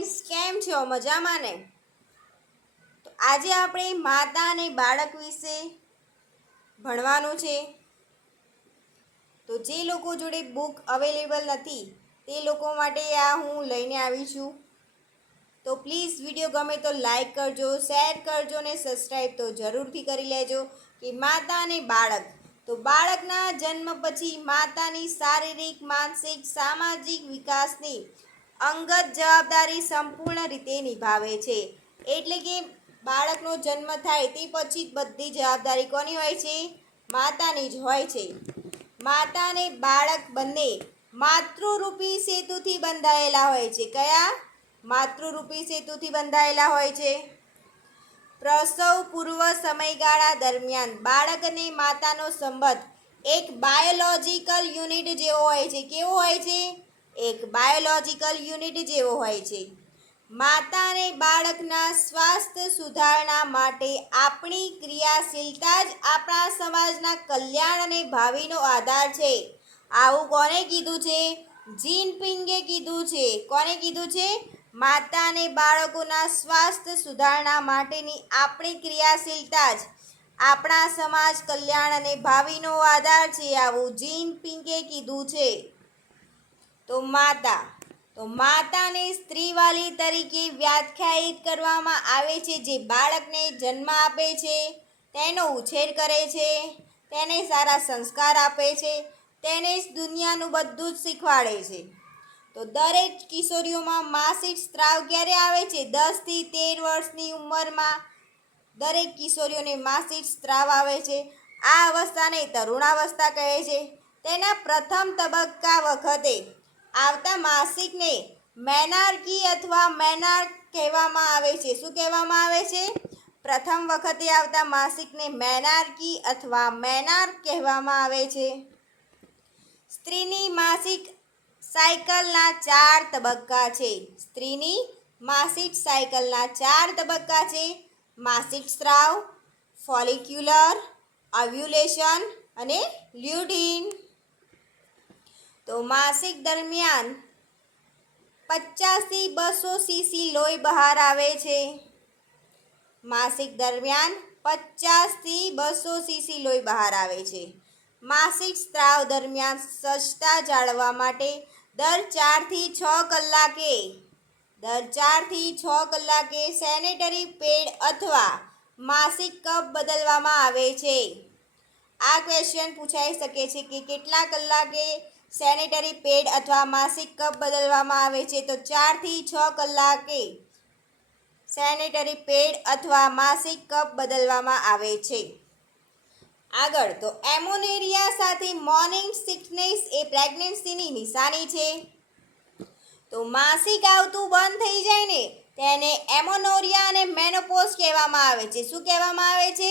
Friends, કેમ છો? મજામાં ને? તો આજે આપણે માતા અને બાળક વિશે ભણવાનું છે. તો જે લોકો જોડે બુક અવેલેબલ નથી તે લોકો માટે આ હું લઈને આવી છું. તો પ્લીઝ વિડીયો ગમે તો લાઈક કરજો, શેર કરજો ને સબસ્ક્રાઈબ તો જરૂરથી કરી લેજો. કે માતા અને બાળક, તો બાળકના જન્મ પછી માતાની શારીરિક, માનસિક, સામાજિક વિકાસની અંગત જવાબદારી સંપૂર્ણ રીતે નિભાવે છે. એટલે કે બાળકનો જન્મ થાય તે પછી બધી જવાબદારી કોની હોય છે? માતાની જ હોય છે. માતા અને બાળક બંને માતૃરૂપી સેતુથી બંધાયેલા હોય છે. કયા? માતૃરૂપી સેતુથી બંધાયેલા હોય છે. પ્રસવ પૂર્વ સમયગાળા દરમિયાન બાળક અને માતાનો સંબંધ એક બાયોલોજિકલ યુનિટ જેવો હોય છે. કેવો હોય છે? એક બાયોલોજિકલ યુનિટ જેવો હોય છે. માતા અને બાળકના સ્વાસ્થ્ય સુધારણા માટે આપણી ક્રિયાશીલતા જ આપણા સમાજના કલ્યાણ અને ભાવિનો આધાર છે. આવું કોને કીધું છે? જિનપિંગે કીધું છે. કોને કીધું છે? માતા અને બાળકોના સ્વાસ્થ્ય સુધારણા માટેની આપણી ક્રિયાશીલતા જ આપણા સમાજ કલ્યાણ અને ભાવિનો આધાર છે. આવું જિનપિંગે કીધું છે. તો માતાને સ્ત્રીવાલી તરીકે વ્યાખ્યાયિત કરવામાં આવે છે, જે બાળકને જન્મ આપે છે, તેનો ઉછેર કરે છે, તેને સારા સંસ્કાર આપે છે, તેને જ દુનિયાનું બધું જ શીખવાડે છે. તો દરેક કિશોરીઓમાં માસિક સ્ત્રાવ ક્યારે આવે છે? 10 થી 13 વર્ષની ઉંમરમાં દરેક કિશોરીઓને માસિક સ્ત્રાવ આવે છે. આ અવસ્થાને તરુણાવસ્થા કહે છે. તેના પ્રથમ તબક્કા વખતે આવતા માસિકને મેનાર્કી અથવા મેનાર્ક કહેવામાં આવે છે. શું કહેવામાં આવે છે? પ્રથમ વખતે આવતા માસિકને મેનાર્કી અથવા મેનાર્ક કહેવામાં આવે છે. સ્ત્રીની માસિક સાયકલના 4 તબક્કા છે. સ્ત્રીની માસિક સાયકલના 4 તબક્કા છે. માસિક સ્ત્રાવ, ફોલિક્યુલર, ઓવ્યુલેશન અને લ્યુટીન. તો માસિક દરમિયાન 50 થી 200 સીસી લોહી બહાર આવે છે. માસિક દરમિયાન 50 થી 200 સીસી લોહી બહાર આવે છે. માસિક સ્ત્રાવ દરમિયાન સ્વચ્છતા જાળવવા માટે દર 4 થી 6 કલાકે સેનેટરી પેડ અથવા માસિક કપ બદલવામાં આવે છે. આ ક્વેશ્ચન પૂછાઈ શકે છે કે કેટલા કલાકે સેનેટરી પેડ અથવા માસિક કપ બદલવામાં આવે છે? તો 4 થી 6 કલાકે સેનેટરી પેડ અથવા માસિક કપ બદલવામાં આવે છે. આગળ, તો એમોનેરિયા સાથે મોર્નિંગ સિકનેસ એ પ્રેગ્નન્સીની નિશાની છે. તો માસિક આવતું બંધ થઈ જાય ને તેને એમોનોરિયા અને મેનોપોઝ કહેવામાં આવે છે. શું કહેવામાં આવે છે?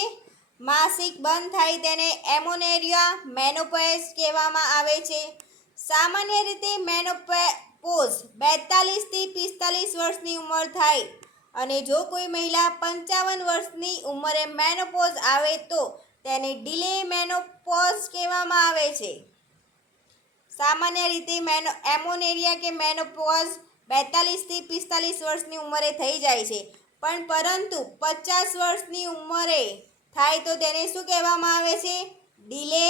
માસિક બંધ થાય તેને એમોનેરિયા, મેનોપોઝ કહેવામાં આવે છે. સામાન્ય રીતે મેનોપોઝ 42 થી 45 વર્ષની ઉંમર થાય અને જો કોઈ મહિલા 55 વર્ષની ઉંમરે મેનોપોઝ આવે તો તેને ડિલે મેનોપોઝ કહેવામાં આવે છે. સામાન્ય રીતે એમોનેરિયા કે મેનોપોઝ 42 થી 45 વર્ષની ઉંમરે થઈ જાય છે, પણ પરંતુ 50 વર્ષની ઉંમરે થાય તો તેને શું કહેવામાં આવે છે? ડિલે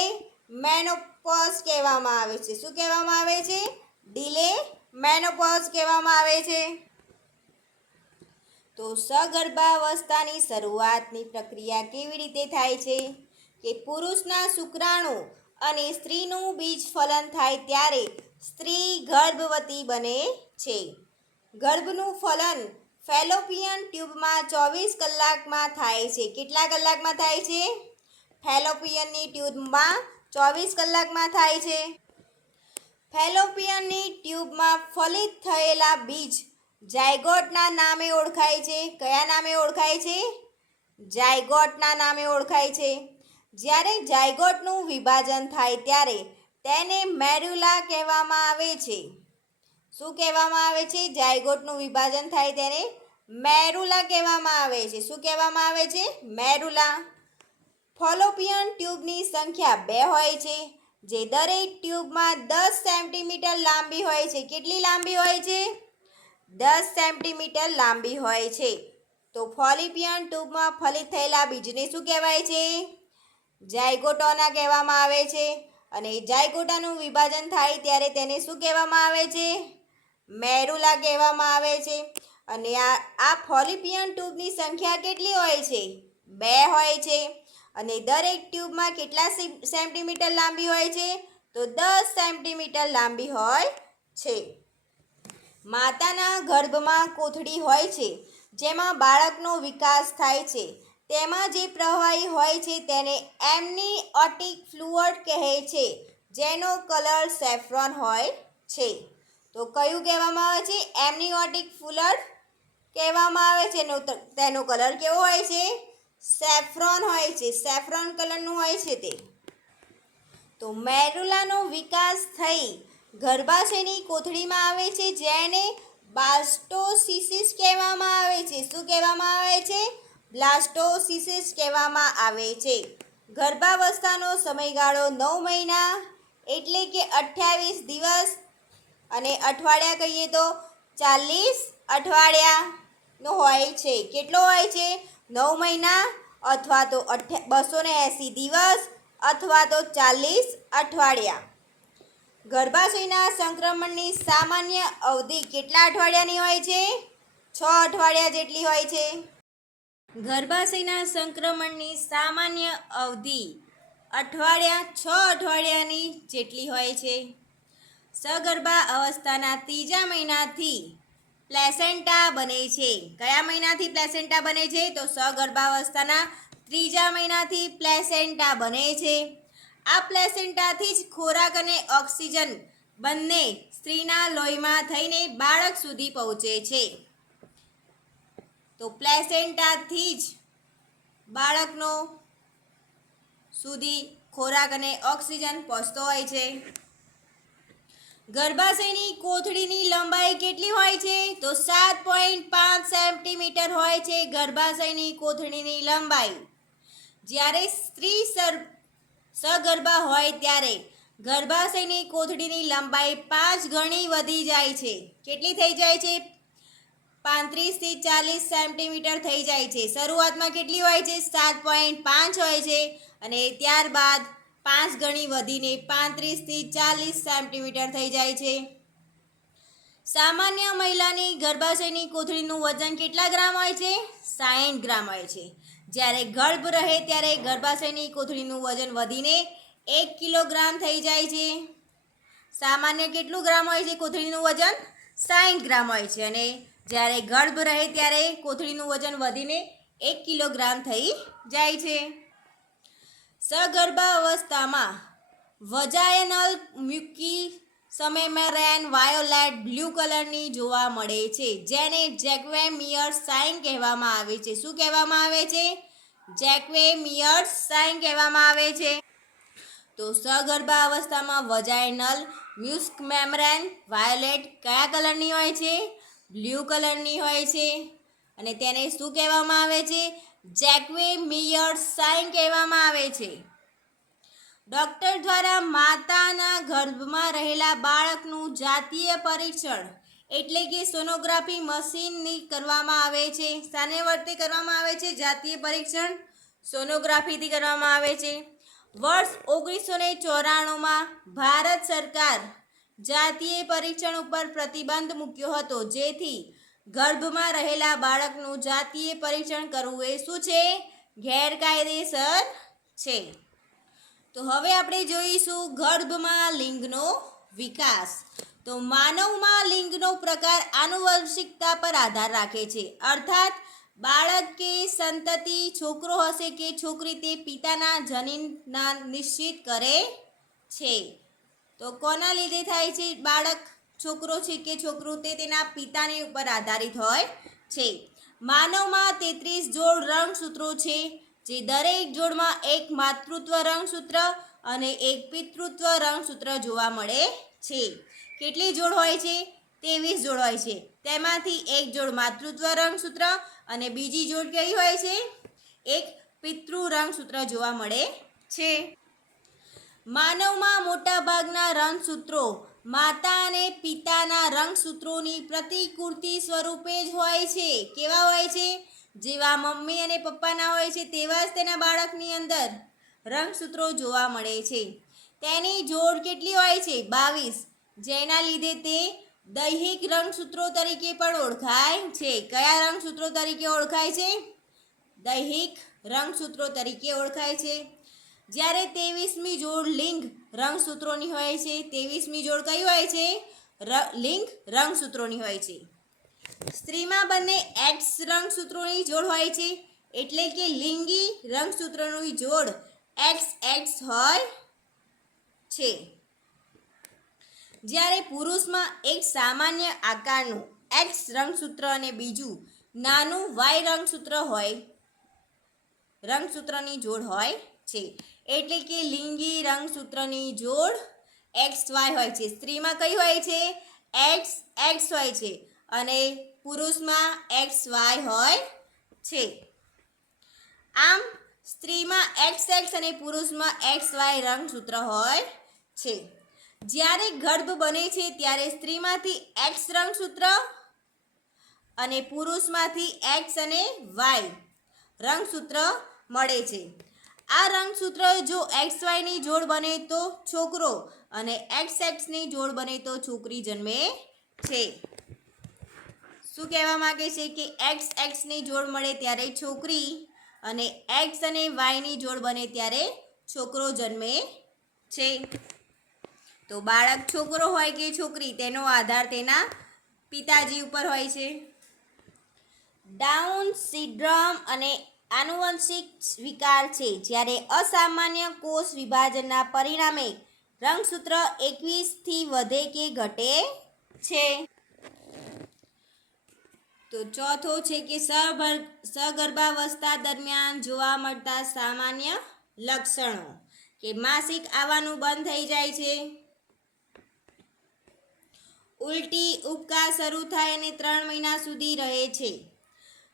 મેનોપોઝ કહેવામાં આવે છે. શું કહેવામાં આવે છે? ડિલે મેનોપોઝ કહેવામાં આવે છે. તો સગર્ભાવસ્થાની શરૂઆતની પ્રક્રિયા કેવી રીતે થાય છે? કે પુરુષના શુક્રાણુ અને સ્ત્રીનું બીજફલન થાય ત્યારે સ્ત્રી ગર્ભવતી બને છે. ગર્ભનું ફલન ફેલોપિયન ટ્યુબમાં 24 કલાકમાં થાય છે. કેટલા કલાકમાં થાય છે? ફેલોપિયનની ટ્યુબમાં 24 કલાકમાં થાય છે. ફેલોપિયનની ટ્યુબમાં ફલિત થયેલા બીજ ઝાયગોટના નામે ઓળખાય છે. કયા નામે ઓળખાય છે? ઝાયગોટના નામે ઓળખાય છે. જ્યારે ઝાયગોટનું વિભાજન થાય ત્યારે તેને મેરુલા કહેવામાં આવે છે. શું કહેવામાં આવે છે? ઝાયગોટનું વિભાજન થાય તેને મેરુલા કહેવામાં આવે છે. શું કહેવામાં આવે છે? મેરુલા. ફોલોપિયન ટ્યુબની સંખ્યા 2 હોય છે, જે દરેક ટ્યુબમાં 10 સેન્ટીમીટર લાંબી હોય છે. કેટલી લાંબી હોય છે? 10 સેન્ટીમીટર લાંબી હોય છે. તો ફોલિપિયન ટ્યુબમાં ફલિત થયેલા બીજને શું કહેવાય છે? ઝાયગોટોના કહેવામાં આવે છે. અને ઝાયગોટાનું વિભાજન થાય ત્યારે તેને શું કહેવામાં આવે છે? મેરુલા કહેવામાં આવે છે. અને આ ફોલિપિયન ટ્યુબની સંખ્યા કેટલી હોય છે? 2 હોય છે. અને દરેક ટ્યુબમાં કેટલા સેન્ટીમીટર લાંબી હોય છે? તો 10 સેન્ટીમીટર લાંબી હોય છે. માતાના ગર્ભમાં કોથળી હોય છે, જેમાં બાળકનો વિકાસ થાય છે. તેમાં જે પ્રવાહી હોય છે તેને એમનીઓટિક ફ્લુઇડ કહે છે, જેનો કલર સેફ્રોન હોય છે. તો કયું કહેવામાં આવે છે? એમનીઓટિક ફ્લુઇડ કહેવામાં આવે છે. તેનો કલર કેવો હોય છે? સેફ્રોન હોય છે. સેફ્રોન કલરનું હોય છે તે. તો મેરુલાનો વિકાસ થઈ ગર્ભાશયની કોથળીમાં આવે છે, જેને બ્લાસ્ટોસિસ્ટ કહેવામાં આવે છે. શું કહેવામાં આવે છે? બ્લાસ્ટોસિસ્ટ કહેવામાં આવે છે. ગર્ભાવસ્થાનો સમયગાળો 9 મહિના એટલે કે 28 દિવસ અને અઠવાડિયા કહીએ તો 40 અઠવાડિયાનો હોય છે. કેટલો હોય છે? 9 મહિના અથવા તો 280 દિવસ અથવા તો 40 અઠવાડિયા. ગર્ભાશયના સંક્રમણની સામાન્ય અવધિ કેટલા અઠવાડિયાની હોય છે? 6 અઠવાડિયા જેટલી હોય છે. ગર્ભાશયના સંક્રમણની સામાન્ય અવધિ 6 અઠવાડિયાની જેટલી હોય છે. સગર્ભા અવસ્થાના 3જા મહિનાથી પ્લેસેન્ટા બને છે. કયા મહિનાથી પ્લેસેન્ટા બને છે? તો સગર્ભાવસ્થાના 3જા મહિનાથી પ્લેસેન્ટા બને છે. આ પ્લેસેન્ટાથી જ ખોરાક અને ઓક્સિજન બંને સ્ત્રીના લોહીમાં થઈને બાળક સુધી પહોંચે છે. તો પ્લેસેન્ટાથી જ બાળકનો સુધી ખોરાક અને ઓક્સિજન પહોંચતો હોય છે. ગર્ભાશયની કોથળીની લંબાઈ કેટલી હોય છે? તો 7.5 સેન્ટીમીટર હોય છે ગર્ભાશયની કોથળીની લંબાઈ. જ્યારે સ્ત્રી સગર્ભા હોય ત્યારે ગર્ભાશયની કોથળીની લંબાઈ 5 ગણી વધી જાય છે. કેટલી થઈ જાય છે? 35 થી 40 સેન્ટીમીટર થઈ જાય છે. શરૂઆતમાં કેટલી હોય છે? 7.5 હોય છે અને ત્યારબાદ 5 ગણી વધીને 35 થી 40 સેન્ટીમીટર થઈ જાય છે. સામાન્ય મહિલાની ગર્ભાશયની કોથળીનું વજન કેટલા ગ્રામ હોય છે? 60 ગ્રામ હોય છે. જ્યારે ગર્ભ રહે ત્યારે ગર્ભાશયની કોથળીનું વજન વધીને 1 કિલોગ્રામ થઈ જાય છે. સામાન્ય કેટલું ગ્રામ હોય છે કોથળીનું વજન? 60 ગ્રામ હોય છે. અને જ્યારે ગર્ભ રહે ત્યારે કોથળીનું વજન વધીને 1 કિલોગ્રામ થઈ જાય છે. સગર્ભાવસ્થામાં વજાયનલ મ્યુકસ મેમ્બ્રેન વાયોલેટ બ્લુ કલરની જોવા મળે છે, જેને જેક્વેમિયર્સ સાઇન કહેવામાં આવે છે. શું કહેવામાં આવે છે? જેક્વેમિયર્સ સાઇન કહેવામાં આવે છે. તો સગર્ભાવસ્થામાં વજાઇનલ મ્યુકસ મેમ્બ્રેન વાયોલેટ કયા કલરની હોય છે? બ્લુ કલરની હોય છે. અને તેને શું કહેવામાં આવે છે? જેક્વેમિયર્સ સાઇન કહેવામાં આવે છે. ડૉક્ટર દ્વારા માતાના ગર્ભમાં રહેલા બાળકનું જાતીય પરીક્ષણ એટલે કે સોનોગ્રાફી મશીનની કરવામાં આવે છે. શાને વડે કરવામાં આવે છે? જાતીય પરીક્ષણ સોનોગ્રાફીથી કરવામાં આવે છે. વર્ષ 1994માં ભારત સરકાર જાતીય પરીક્ષણ ઉપર પ્રતિબંધ મૂક્યો હતો, જેથી ગર્ભમાં રહેલા બાળકનું જાતીય પરીક્ષણ કરવું એ શું છે? ગેરકાયદેસર છે. તો હવે આપણે જોઈશું ગર્ભમાં લિંગનો વિકાસ. તો માનવમાં લિંગનો પ્રકાર આનુવંશિકતા પર આધાર રાખે છે. અર્થાત બાળક કે સંતતિ છોકરો હશે કે છોકરી તે પિતાના જનીનના નિશ્ચિત કરે છે. તો કોના લીધે થાય છે? બાળક છોકરો છે કે છોકરું તે તેના પિતાની ઉપર આધારિત હોય છે. માનવમાં 33 જોડ રંગસૂત્રો છે, જે દરેક જોડમાં એક માતૃત્વ રંગસૂત્ર અને એક પિતૃત્વ રંગસૂત્ર જોવા મળે છે. કેટલી જોડ હોય છે? 23 જોડ હોય છે. તેમાંથી એક જોડ માતૃત્વ રંગસૂત્ર અને બીજી જોડ કઈ હોય છે? એક પિતૃ રંગસૂત્ર જોવા મળે છે. માનવમાં મોટાભાગના રંગસૂત્રો માતા અને પિતાના રંગસૂત્રોની પ્રતિકૃતિ સ્વરૂપે જ હોય છે. કેવા હોય છે? જેવા મમ્મી અને પપ્પાના હોય છે તેવા જ તેના બાળકની અંદર રંગસૂત્રો જોવા મળે છે. તેની જોડ કેટલી હોય છે? 22, જેના લીધે તે દૈહિક રંગસૂત્રો તરીકે પણ ઓળખાય છે. કયા રંગસૂત્રો તરીકે ઓળખાય છે? દૈહિક રંગસૂત્રો તરીકે ઓળખાય છે. જ્યારે 23મી જોડ લિંગ રંગસૂત્રોની હોય છે. 23મી જોડ કઈ હોય છે? લિંગ રંગસૂત્રોની હોય છે. સ્ત્રીમાં બંને એક્સ રંગસૂત્રોની જોડ હોય છે, એટલે કે લિંગી રંગસૂત્રોની જોડ XX હોય છે. જ્યારે પુરુષમાં એક સામાન્ય આકારનું X રંગસૂત્ર અને બીજું નાનું Y રંગસૂત્રની જોડ હોય છે, એટલે કે લિંગી રંગસૂત્રની જોડ XY હોય છે. સ્ત્રીમાં કઈ હોય છે? XX હોય છે અને પુરુષમાં XY હોય છે. આમ સ્ત્રીમાં XX અને પુરુષમાં XY રંગસૂત્ર હોય છે. જ્યારે ગર્ભ બને છે ત્યારે સ્ત્રીમાંથી X રંગસૂત્ર અને પુરુષમાંથી X અને Y રંગસૂત્ર મળે છે. આ રંગસૂત્ર જો XYની જોડ બને તો છોકરો અને XXની જોડ બને તો છોકરી જન્મે છે. શું કહેવા માંગે છે કે XXની જોડ મળે ત્યારે છોકરી અને X અને Yની જોડ બને ત્યારે છોકરો જન્મે છે. તો બાળક છોકરો હોય કે છોકરી તેનો આધાર તેના પિતાજી ઉપર હોય છે. ડાઉન સિન્ડ્રોમ અને આનુવંશિક વિકાર છે. જ્યારે અસામાન્ય કોષ વિભાજનના પરિણામે રંગસૂત્ર 21થી વધે કે ઘટે છે. તો ચોથો છે કે સગર્ભાવસ્થા દરમિયાન જોવા મળતા સામાન્ય લક્ષણો, કે માસિક આવવાનું બંધ થઈ જાય છે, ઉલટી ઉબકા શરૂ થાય અને 3 મહિના સુધી રહે છે.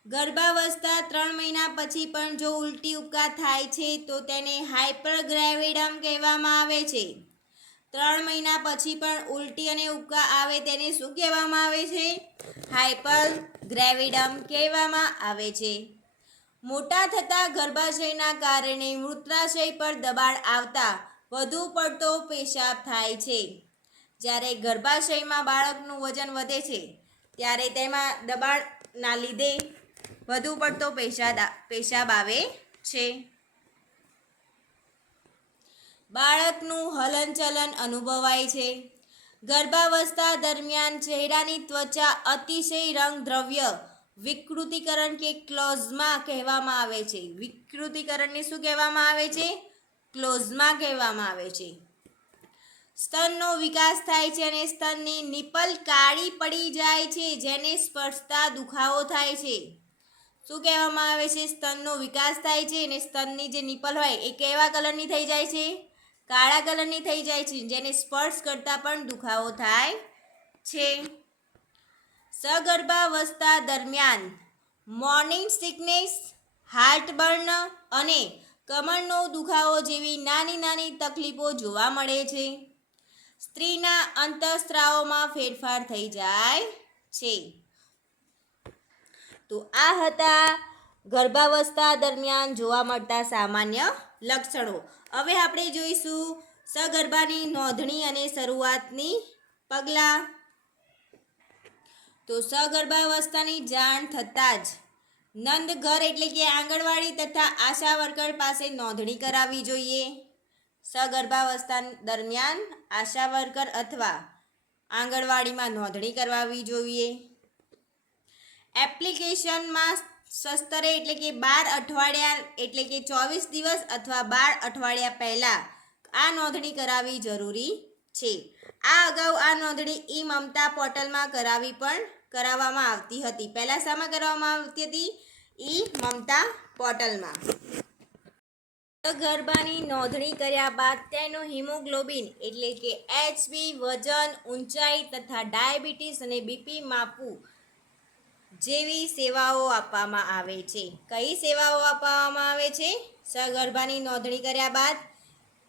ગર્ભાવસ્થા 3 મહિના પછી પણ જો ઉલટી ઉબકા થાય છે તો તેને હાઇપરગ્રેવિડમ કહેવામાં આવે છે. 3 મહિના પછી પણ ઉલટી અને ઉબકા આવે તેને શું કહેવામાં આવે છે? હાઇપરગ્રેવિડમ કહેવામાં આવે છે. મોટા થતા ગર્ભાશયના કારણે મૂત્રાશય પર દબાણ આવતા વધુ પડતો પેશાબ થાય છે. જ્યારે ગર્ભાશયમાં બાળકનું વજન વધે છે ત્યારે તેમાં દબાણના લીધે વધુ પડતો પેશાબ આવે છે. બાળકનું હલનચલન અનુભવાય છે. ગર્ભાવસ્થા દરમિયાન ચહેરાની ત્વચા અતિશય રંગદ્રવ્ય વિકૃતિકરણ કે ક્લોઝમા કહેવામાં આવે છે. વિકૃતિકરણને શું કહેવામાં આવે છે? ક્લોઝમા કહેવામાં આવે છે. સ્તનનો વિકાસ થાય છે અને સ્તનની નિપલ કાળી પડી જાય છે, જેને સ્પર્શતા દુખાવો થાય છે. શું કહેવામાં આવે છે? સ્તનનો વિકાસ થાય છે અને સ્તનની જે નિપલ હોય એ કેવા કલરની થઈ જાય છે? કાળા કલરની થઈ જાય છે, જેને સ્પર્શ કરતાં પણ દુખાવો થાય છે. સગર્ભાવસ્થા દરમિયાન મોર્નિંગ સિકનેસ, હાર્ટબર્ન અને કમરનો દુખાવો જેવી નાની નાની તકલીફો જોવા મળે છે. સ્ત્રીના અંતઃસ્ત્રાવોમાં ફેરફાર થઈ જાય છે. તો આ હતા ગર્ભાવસ્થા દરમિયાન જોવા મળતા સામાન્ય લક્ષણો. હવે આપણે જોઈશું સગર્ભાની નોંધણી અને શરૂઆતની પગલાં. તો સગર્ભાવસ્થાની જાણ થતાં જ નંદઘર એટલે કે આંગણવાડી તથા આશા વર્કર પાસે નોંધણી કરાવવી જોઈએ. સગર્ભાવસ્થા દરમિયાન આશા વર્કર અથવા આંગણવાડીમાં નોંધણી કરાવવી જોઈએ. એપ્લિકેશનમાં સસ્તરે એટલે કે 12 અઠવાડિયા એટલે કે 24 દિવસ અથવા 12 અઠવાડિયા પહેલાં આ નોંધણી કરાવવી જરૂરી છે. આ અગાઉ આ નોંધણી ઈ-મમતા પોર્ટલમાં કરાવવામાં આવતી હતી. પહેલાં શામાં કરવામાં આવતી હતી? ઈ-મમતા પોર્ટલમાં. ગર્ભાની નોંધણી કર્યા બાદ તેનો હિમોગ્લોબિન એટલે કે HB, વજન, ઊંચાઈ તથા ડાયાબિટીસ અને બીપી માપવું જેવી સેવાઓ આપવામાં આવે છે. કઈ સેવાઓ આપવામાં આવે છે? સગર્ભાની નોંધણી કર્યા બાદ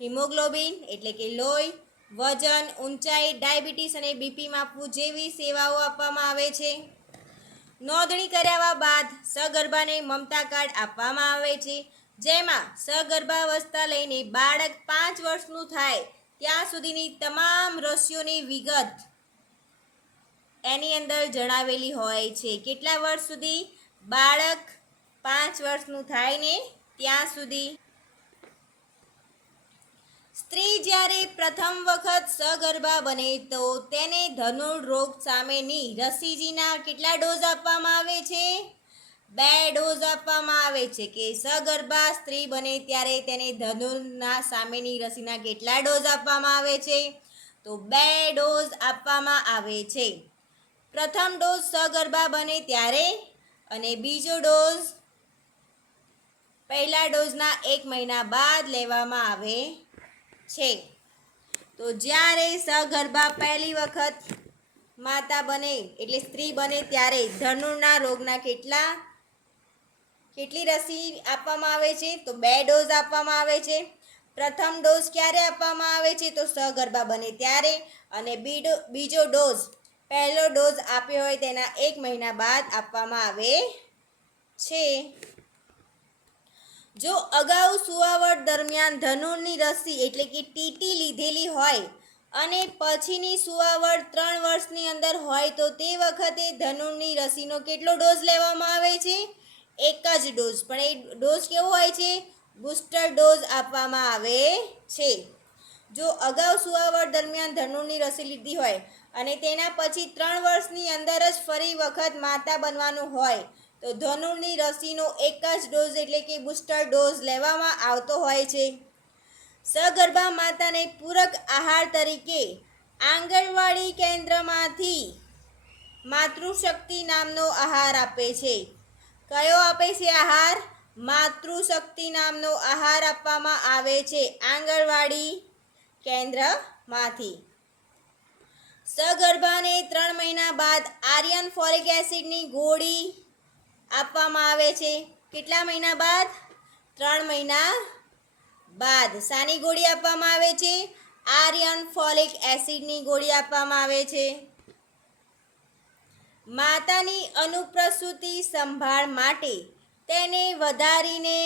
હિમોગ્લોબિન એટલે કે લોહી, વજન, ઊંચાઈ, ડાયાબિટીસ અને બીપી માપવું જેવી સેવાઓ આપવામાં આવે છે. નોંધણી કરાવ્યા બાદ સગર્ભાને મમતા કાર્ડ આપવામાં આવે છે, જેમાં સગર્ભાવસ્થા લઈને બાળક 5 વર્ષનું થાય ત્યાં સુધીની તમામ રસીઓની વિગત એની અંદર જણાવેલી હોય છે. કેટલા વર્ષ સુધી? બાળક 5 વર્ષનું થાય ને ત્યાં સુધી. સ્ત્રી જ્યારે પ્રથમ વખત સગર્ભા બને તો તેને ધનુર્રોગ સામેની રસીજીના કેટલા ડોઝ આપવામાં આવે છે? 2 ડોઝ આપવામાં આવે છે. કે સગર્ભા સ્ત્રી બને ત્યારે તેને ધનુરના સામેની રસીના કેટલા ડોઝ આપવામાં આવે છે? તો 2 ડોઝ આપવામાં આવે છે. પ્રથમ ડોઝ સગર્ભા બને ત્યારે અને બીજો ડોઝ પહેલા ડોઝના 1 મહિના બાદ લેવામાં આવે છે. તો જ્યારે સગર્ભા પહેલી વખત માતા બને એટલે સ્ત્રી બને ત્યારે ધનુરના રોગના કેટલી રસી આપવામાં આવે છે? તો 2 ડોઝ આપવામાં આવે છે. પ્રથમ ડોઝ ક્યારે આપવામાં આવે છે? તો સગર્ભા બને ત્યારે, અને બીજો ડોઝ પહેલો ડોઝ આપ્યો હોય તેના 1 મહિના બાદ આપવામાં આવે છે. જો અગાઉ સુવાવડ દરમિયાન ધનુરની રસી એટલે કે ટીટી લીધેલી હોય અને પછીની સુવાવડ 3 વર્ષની અંદર હોય તો તે વખતે ધનુરની રસીનો કેટલો ડોઝ લેવામાં આવે છે? 1 જ ડોઝ. પણ એ ડોઝ કેવો હોય છે? બુસ્ટર ડોઝ આપવામાં આવે છે. જો અગાઉ સુવાવડ દરમિયાન ધનુરની રસી લીધી હોય અને તેના પછી 3 વર્ષની અંદર જ ફરી વખત માતા બનવાનું હોય તો ધનુરની રસીનો 1 જ ડોઝ એટલે કે બુસ્ટર ડોઝ લેવામાં આવતો હોય છે. સગર્ભા માતાને પૂરક આહાર તરીકે આંગણવાડી કેન્દ્રમાંથી માતૃશક્તિ નામનો આહાર આપે છે. કયો આપે છે આહાર? માતૃશક્તિ નામનો આહાર આપવામાં આવે છે આંગણવાડી કેન્દ્રમાંથી. સગર્ભાને 3 મહિના બાદ આયર્ન ફોલિક એસિડની ગોળી આપવામાં આવે છે. કેટલા મહિના બાદ? 3 મહિના બાદ. શાની ગોળી આપવામાં આવે છે? આયર્ન ફોલિક એસિડની ગોળી આપવામાં આવે છે. માતાની અનુપ્રસૂતિ સંભાળ માટે તેને વધારીને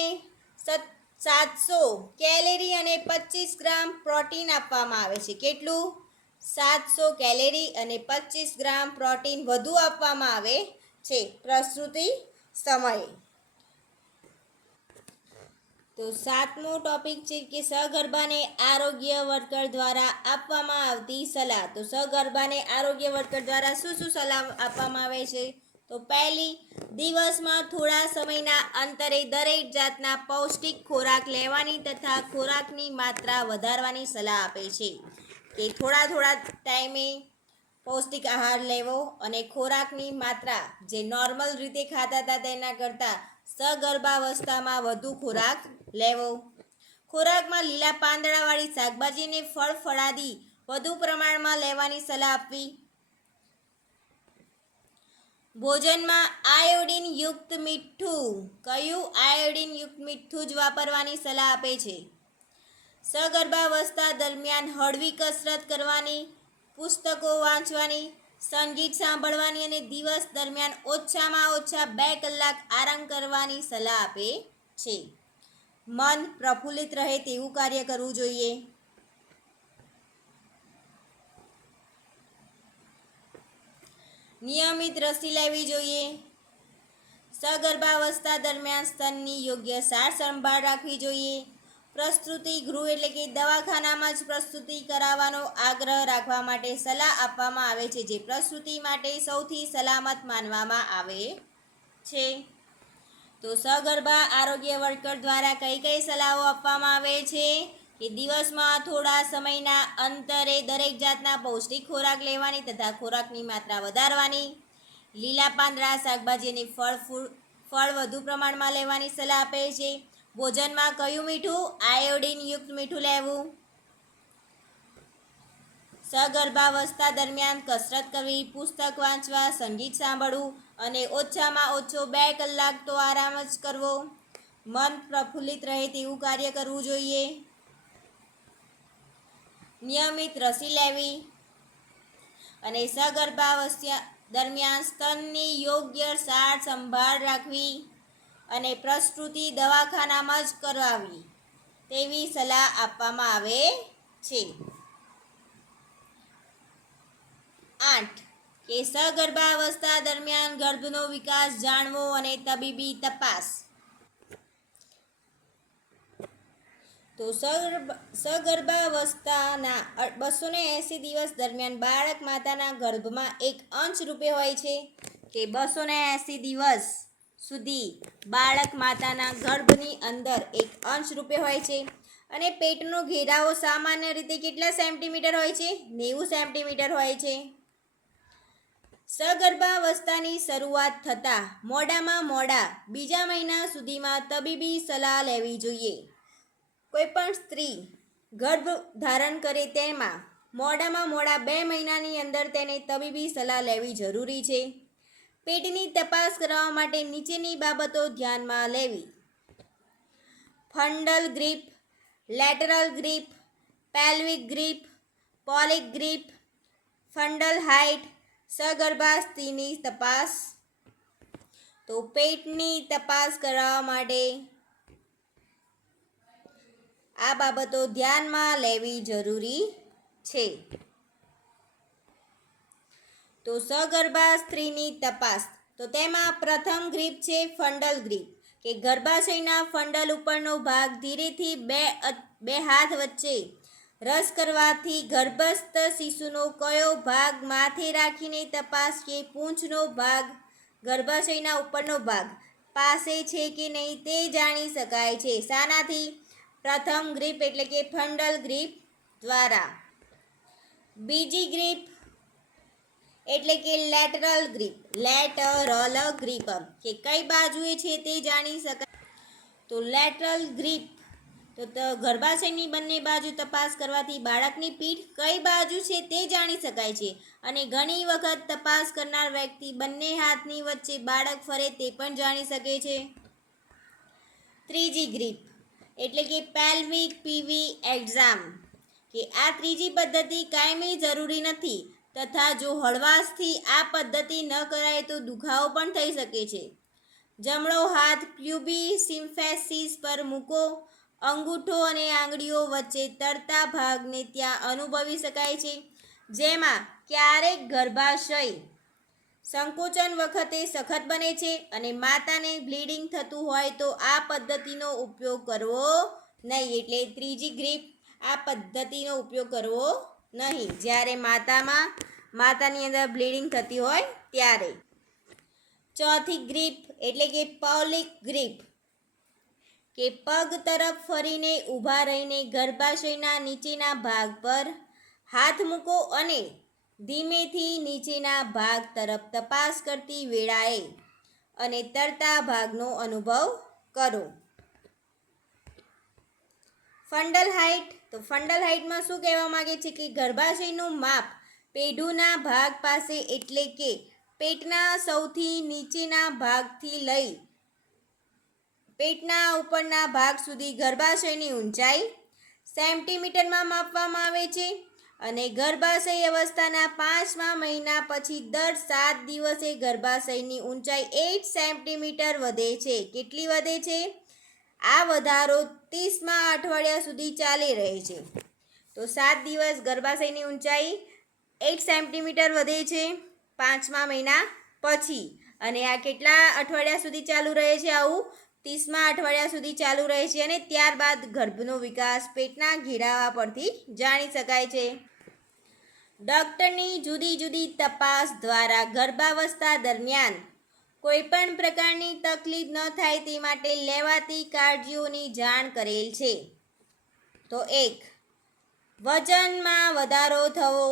700 કેલેરી અને 25 ગ્રામ પ્રોટીન આપવામાં આવે છે. કેટલું? 700 કેલેરી અને 25 ગ્રામ પ્રોટીન વધુ આપવામાં આવે છે પ્રસૂતિ સમયે. તો 7મો ટોપિક છે કે સગર્ભાને આરોગ્ય વર્કર દ્વારા આપવામાં આવતી સલાહ. તો સગર્ભાને આરોગ્ય વર્કર દ્વારા શું સલાહ આપવામાં આવે છે? તો પહેલી, દિવસમાં થોડા સમયના અંતરે દરેક જાતના પૌષ્ટિક ખોરાક લેવાની તથા ખોરાકની માત્રા વધારવાની સલાહ આપે છે. કે થોડા ટાઈમે પૌષ્ટિક આહાર લેવો અને ખોરાકની માત્રા જે નોર્મલ રીતે ખાતા હતા તેના કરતાં સગર્ભાવસ્થામાં વધુ ખોરાક લેવો. ખોરાકમાં લીલા પાંદડાવાળી શાકભાજી અને ફળાદી વધુ પ્રમાણમાં લેવાની સલાહ આપવી. ભોજનમાં આયોડિન યુક્ત મીઠું, કયું? આયોડિન યુક્ત મીઠું જ વાપરવાની સલાહ આપે છે. સગર્ભાવસ્થા દરમિયાન હળવી કસરત કરવાની, પુસ્તકો વાંચવાની, સંગીત સાંભળવાની અને દિવસ દરમિયાન ઓછામાં ઓછા 2 કલાક આરામ કરવાની સલાહ આપે છે. મન પ્રફુલ્લિત રહે તેવું કાર્ય કરવું જોઈએ. નિયમિત રસી લેવી જોઈએ. સગર્ભાવસ્થા દરમિયાન સ્તનની યોગ્ય સાર સંભાળ રાખવી જોઈએ. પ્રસૂતિ ગૃહ એટલે કે દવાખાનામાં જ પ્રસૂતિ કરાવવાનો આગ્રહ રાખવા માટે સલાહ આપવામાં આવે છે, જે પ્રસૂતિ માટે સૌથી સલામત માનવામાં આવે છે. તો સગર્ભા આરોગ્ય વર્કર દ્વારા કઈ સલાહો આપવામાં આવે છે? કે દિવસમાં થોડા સમયના અંતરે દરેક જાતના પૌષ્ટિક ખોરાક લેવાની તથા ખોરાકની માત્રા વધારવાની, લીલા પાંદડા શાકભાજી અને ફળ વધુ પ્રમાણમાં લેવાની સલાહ આપે છે. ભોજનમાં કયું મીઠું? આયોડિન યુક્ત મીઠું લેવું. સગર્ભાવસ્થા દરમિયાન કસરત કરવી, પુસ્તક વાંચવા, સંગીત સાંભળવું અને ઓછામાં ઓછો 2 કલાક તો આરામ જ કરવો. મન પ્રફુલ્લિત રહે તેવું કાર્ય કરવું જોઈએ. નિયમિત રસી લેવી અને સગર્ભાવસ્થા દરમિયાન સ્તનની યોગ્ય સાર સંભાળ રાખવી અને પ્રસૂતિ દવાખાનામાં જ કરાવવી તેવી સલાહ આપવામાં આવે છે. 8. કે સગર્ભાવસ્થા દરમિયાન ગર્ભનો વિકાસ જાણવો અને તબીબી તપાસ. તો સગર્ભાવસ્થાના 280 દિવસ દરમિયાન બાળક માતાના ગર્ભમાં એક અંશ રૂપે હોય છે કે 280 દિવસ સુધી બાળક માતાના ગર્ભની અંદર એક અંશ રૂપે હોય છે અને પેટનો ઘેરાવો સામાન્ય રીતે કેટલા સેન્ટીમીટર હોય છે? 90 સેન્ટીમીટર હોય છે. સગર્ભાવસ્થાની શરૂઆત થતાં મોડામાં મોડા બીજા મહિના સુધીમાં તબીબી સલાહ લેવી જોઈએ. કોઈપણ સ્ત્રી ગર્ભ ધારણ કરે તેમાં મોડામાં મોડા 2 મહિનાની અંદર તેને તબીબી સલાહ લેવી જરૂરી છે. પેટની તપાસ કરવા માટે નીચેની બાબતો ધ્યાનમાં લેવી: fundal grip, lateral grip, pelvic grip, Pawlik grip, fundal height, સગર્ભાસ્થિની તપાસ. તો પેટની તપાસ કરવા માટે આ બાબતો ધ્યાનમાં લેવી જરૂરી છે. તો સગર્ભા સ્ત્રીની તપાસ, તો તેમાં પ્રથમ ગ્રીપ છે ફંડલ ગ્રીપ, કે ગર્ભાશયના ફંડલ ઉપરનો ભાગ ધીરેથી બે હાથ વચ્ચે રસ કરવાથી ગર્ભસ્થ શિશુનો કયો ભાગ માથે રાખીને તપાસ કે પૂંછનો ભાગ ગર્ભાશયના ઉપરનો ભાગ પાસે છે કે નહીં તે જાણી શકાય છે. શાનાથી? પ્રથમ ગ્રીપ એટલે કે ફંડલ ગ્રીપ દ્વારા. બીજી ગ્રીપ એટલે કે લેટરલ ગ્રીપ, કે કઈ બાજુએ છે તે જાણી શકાય. તો લેટરલ ગ્રીપ, તો ગર્ભાશયની બંને બાજુ તપાસ કરવાથી બાળકની પીઠ કઈ બાજુ છે તે જાણી શકાય છે અને ઘણી વખત તપાસ કરનાર વ્યક્તિ બંને હાથની વચ્ચે બાળક ફરે તે પણ જાણી શકે છે. ત્રીજી ગ્રીપ એટલે કે પેલ્વિક પીવી એક્ઝામ, કે આ ત્રીજી પદ્ધતિ કાયમી જરૂરી નથી તથા જો હળવાશથી આ પદ્ધતિ ન કરાય તો દુખાવો પણ થઈ શકે છે. જમણો હાથ પ્યુબિક સિમ્ફેસિસ પર મૂકો. અંગૂઠો અને આંગળીઓ વચ્ચે તરતા ભાગને ત્યાં અનુભવી શકાય છે, જેમાં ક્યારેક ગર્ભાશય સંકોચન વખતે સખત બને છે અને માતાને બ્લીડિંગ થતું હોય તો આ પદ્ધતિનો ઉપયોગ કરવો નહીં. એટલે ત્રીજી ગ્રીપ, આ પદ્ધતિનો ઉપયોગ કરવો નહીં જ્યારે માતાની અંદર બ્લીડિંગ થતી હોય ત્યારે. ચોથી ગ્રીપ એટલે કે પોલિક ગ્રીપ, કે પગ તરફ ફરીને ઊભા રહીને ગર્ભાશયના નીચેના ભાગ પર હાથ મૂકો અને ધીમેથી નીચેના ભાગ તરફ તપાસ કરતી વેળાએ અને તરતા ભાગનો અનુભવ કરો. ફંડલ હાઇટ, તો ફંડલ હાઇટમાં શું કહેવા માંગે છે કે ગર્ભાશયનું માપ પેઢુના ભાગ પાસે એટલે કે પેટના સૌથી નીચેના ભાગથી લઈ પેટના ઉપરના ભાગ સુધી ગર્ભાશયની ઊંચાઈ સેન્ટીમીટરમાં માપવામાં આવે છે અને ગર્ભાશય અવસ્થાના 5મા મહિના પછી દર 7 દિવસે ગર્ભાશયની ઊંચાઈ 8 સેન્ટીમીટર વધે છે. કેટલી વધે છે? આ વધારો 30મા અઠવાડિયા સુધી ચાલી રહે છે. તો 7 દિવસ ગર્ભાશયની ઊંચાઈ 8 સેન્ટીમીટર વધે છે 5મા મહિના પછી, અને આ કેટલા અઠવાડિયા સુધી ચાલુ રહે છે? આવું 30મા અઠવાડિયા સુધી ચાલુ રહે છે અને ત્યારબાદ ગર્ભનો વિકાસ પેટના ઘેરાવા પરથી જાણી શકાય છે. ડૉક્ટરની જુદી જુદી તપાસ દ્વારા ગર્ભાવસ્થા દરમિયાન કોઈપણ પ્રકારની તકલીફ ન થાય તે માટે લેવાતી કાળજીઓની જાણ કરેલ છે. તો 1. વજનમાં વધારો થવો,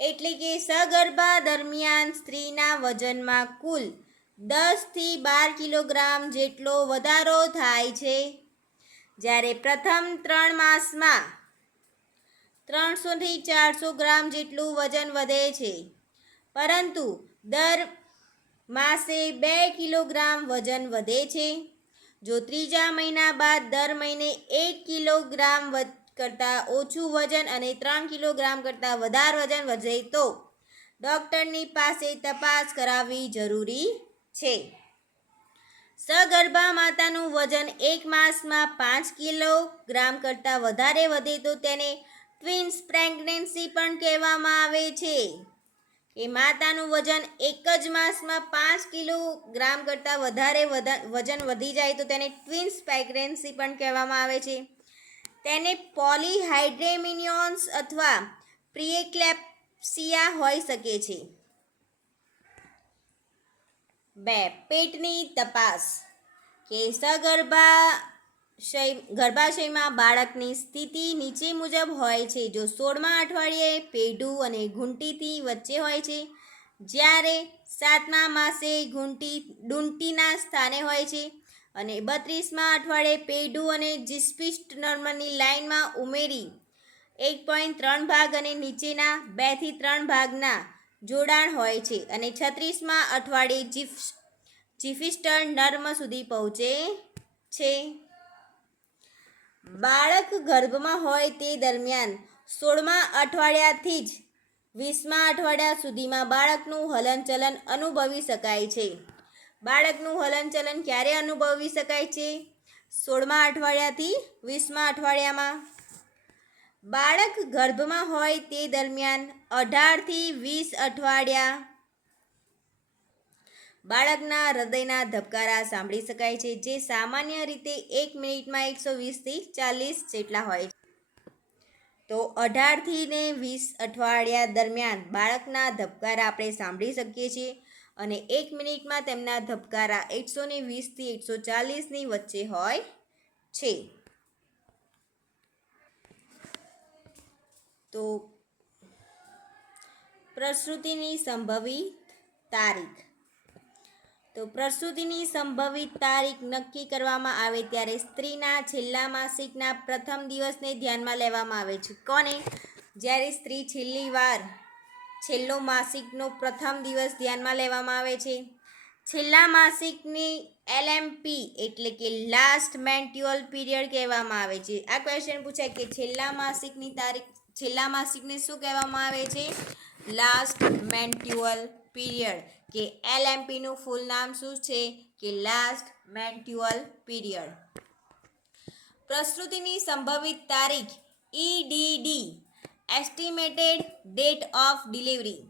એટલે કે સગર્ભા દરમિયાન સ્ત્રીના વજનમાં કુલ 10 થી 12 કિલોગ્રામ જેટલો વધારો થાય છે, જ્યારે પ્રથમ 3 માસમાં 300 થી 400 ગ્રામ જેટલું વજન વધે છે, પરંતુ દર માસે 2 કિલોગ્રામ વજન વધે છે. જો ત્રીજા મહિના બાદ દર મહિને 1 કિલોગ્રામ કરતાં ઓછું વજન અને 3 કિલોગ્રામ કરતાં વધારે વજન વધે તો ડૉક્ટરની પાસે તપાસ કરાવવી જરૂરી છે. સગર્ભા માતાનું વજન 1 માસમાં 5 કિલોગ્રામ કરતાં વધારે વધે તો તેને ટ્વિન્સ પ્રેગ્નન્સી પણ કહેવામાં આવે છે. એ માતાનું વજન એક જ માસમાં 5 કિલોગ્રામ કરતાં વધારે વજન વધી જાય તો તેને ટ્વિન્સ પ્રેગ્નન્સી પણ કહેવામાં આવે છે. તેને પોલીહાઇડ્રેમિનિયોન્સ અથવા પ્રીએક્લેમ્પ્સિયા હોઈ શકે છે. 2. પેટની તપાસ કે ગર્ભાશયમાં બાળકની સ્થિતિ નીચે મુજબ હોય છે. જો 16મા અઠવાડિયે પેઢું અને ઘૂંટીથી વચ્ચે હોય છે, જ્યારે 7મા માસે ડૂંટીના સ્થાને હોય છે અને 32મા અઠવાડિયે પેઢું અને જીસ્પિસ્ટ નર્મની લાઇનમાં ઉમેરી 1.3 ભાગ અને નીચેના 2 થી 3 ભાગના જોડાણ હોય છે અને 36મા અઠવાડિયે જીસ્પિસ્ટલ નર્મ સુધી પહોંચે છે. બાળક ગર્ભમાં હોય તે દરમિયાન 16મા અઠવાડિયાથી જ 20મા અઠવાડિયા સુધીમાં બાળકનું હલનચલન અનુભવી શકાય છે. બાળકનું હલનચલન ક્યારે અનુભવી શકાય છે? 16મા અઠવાડિયાથી 20મા અઠવાડિયામાં. બાળક ગર્ભમાં હોય તે દરમિયાન 18 થી 20 અઠવાડિયા બાળકના હૃદયના ધબકારા સાંભળી શકાય છે, જે સામાન્ય રીતે 1 મિનિટમાં 120 થી 40 જેટલા હોય છે. તો 18 થી 20 અઠવાડિયા દરમિયાન બાળકના ધબકારા આપણે સાંભળી શકીએ છીએ અને 1 મિનિટમાં તેમના ધબકારા 120 થી 140ની વચ્ચે હોય છે. તો પ્રસૂતિની સંભવિત તારીખ. તો પ્રસૂતિની સંભવિત તારીખ નક્કી કરવામાં આવે ત્યારે સ્ત્રીના છેલ્લા માસિકના પ્રથમ દિવસને ધ્યાનમાં લેવામાં આવે છે. કોને? જ્યારે સ્ત્રી છેલ્લો માસિકનો પ્રથમ દિવસ ધ્યાનમાં લેવામાં આવે છે. છેલ્લા માસિકની LMP એટલે કે લાસ્ટ મેન્સ્ટ્રુઅલ પીરિયડ કહેવામાં આવે છે. આ ક્વેશ્ચન પૂછાય કે છેલ્લા માસિકને શું કહેવામાં આવે છે? લાસ્ટ મેન્સ્ટ્રુઅલ પીરિયડ કે LMP નું ફૂલ નામ શું છે? કે લાસ્ટ મેન્સ્ટ્રુઅલ પીરિયડ. પ્રસૂતિની સંભવિત તારીખ EDD estimated date of delivery.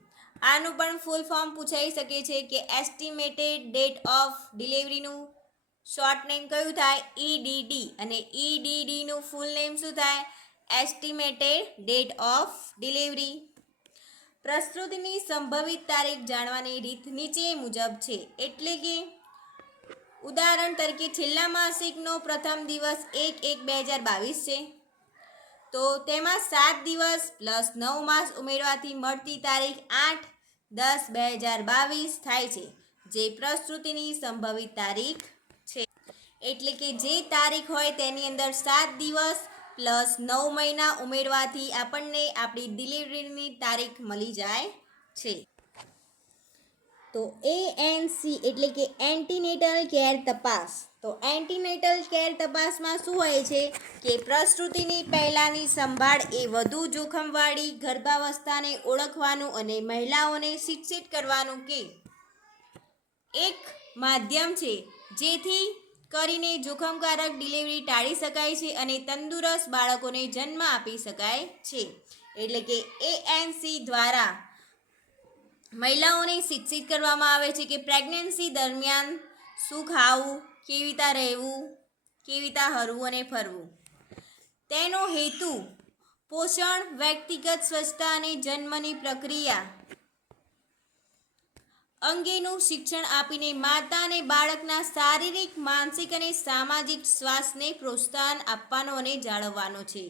આનું પણ ફૂલ ફોર્મ પૂછાઈ શકે છે કે એસ્ટિમેટેડ ડેટ ઓફ ડિલિવરીનું શોર્ટ નેમ કયું થાય? EDD. અને EDD નું ફૂલ નેમ શું થાય? Estimated date of delivery. પ્રસૂતિની સંભવિત તારીખ જાણવાની રીત નીચે મુજબ છે. એટલે કે ઉદાહરણ તરીકે છેલ્લા માસિકનો પ્રથમ દિવસ 1/1/2022 છે, તો તેમાં 7 દિવસ પ્લસ 9 માસ ઉમેરવાથી મળતી તારીખ 8/10/2022 થાય છે, જે પ્રસૂતિની સંભવિત તારીખ છે. એટલે કે જે તારીખ હોય તેની અંદર 7 દિવસ પ્લસ 9 મહિના ઉમેરવાથી આપણને આપણી ડિલિવરીની તારીખ મળી જાય છે. તો ANC એટલે કે એન્ટીનેટલ કેર તપાસ. તો એન્ટીનેટલ કેર તપાસમાં શું હોય છે કે પ્રસૂતિની પહેલાંની સંભાળ એ વધુ જોખમવાળી ગર્ભાવસ્થાને ઓળખવાનું અને મહિલાઓને શિક્ષિત કરવાનું કે એક માધ્યમ છે, જેથી કરીને જોખમકારક ડિલિવરી ટાળી શકાય છે અને તંદુરસ્ત બાળકોને જન્મ આપી શકાય છે. એટલે કે ANC દ્વારા મહિલાઓને શિક્ષિત કરવામાં આવે છે કે પ્રેગ્નન્સી દરમિયાન શું ખાવું, કેવી રીતે રહેવું, કેવી રીતે હરવું અને ફરવું. તેનો હેતુ પોષણ, વ્યક્તિગત સ્વચ્છતા અને જન્મની પ્રક્રિયા અંગેનું શિક્ષણ આપીને માતા અને બાળકના શારીરિક, માનસિક અને સામાજિક સ્વાસ્થ્યને પ્રોત્સાહન આપવાનો અને જાળવવાનો છે.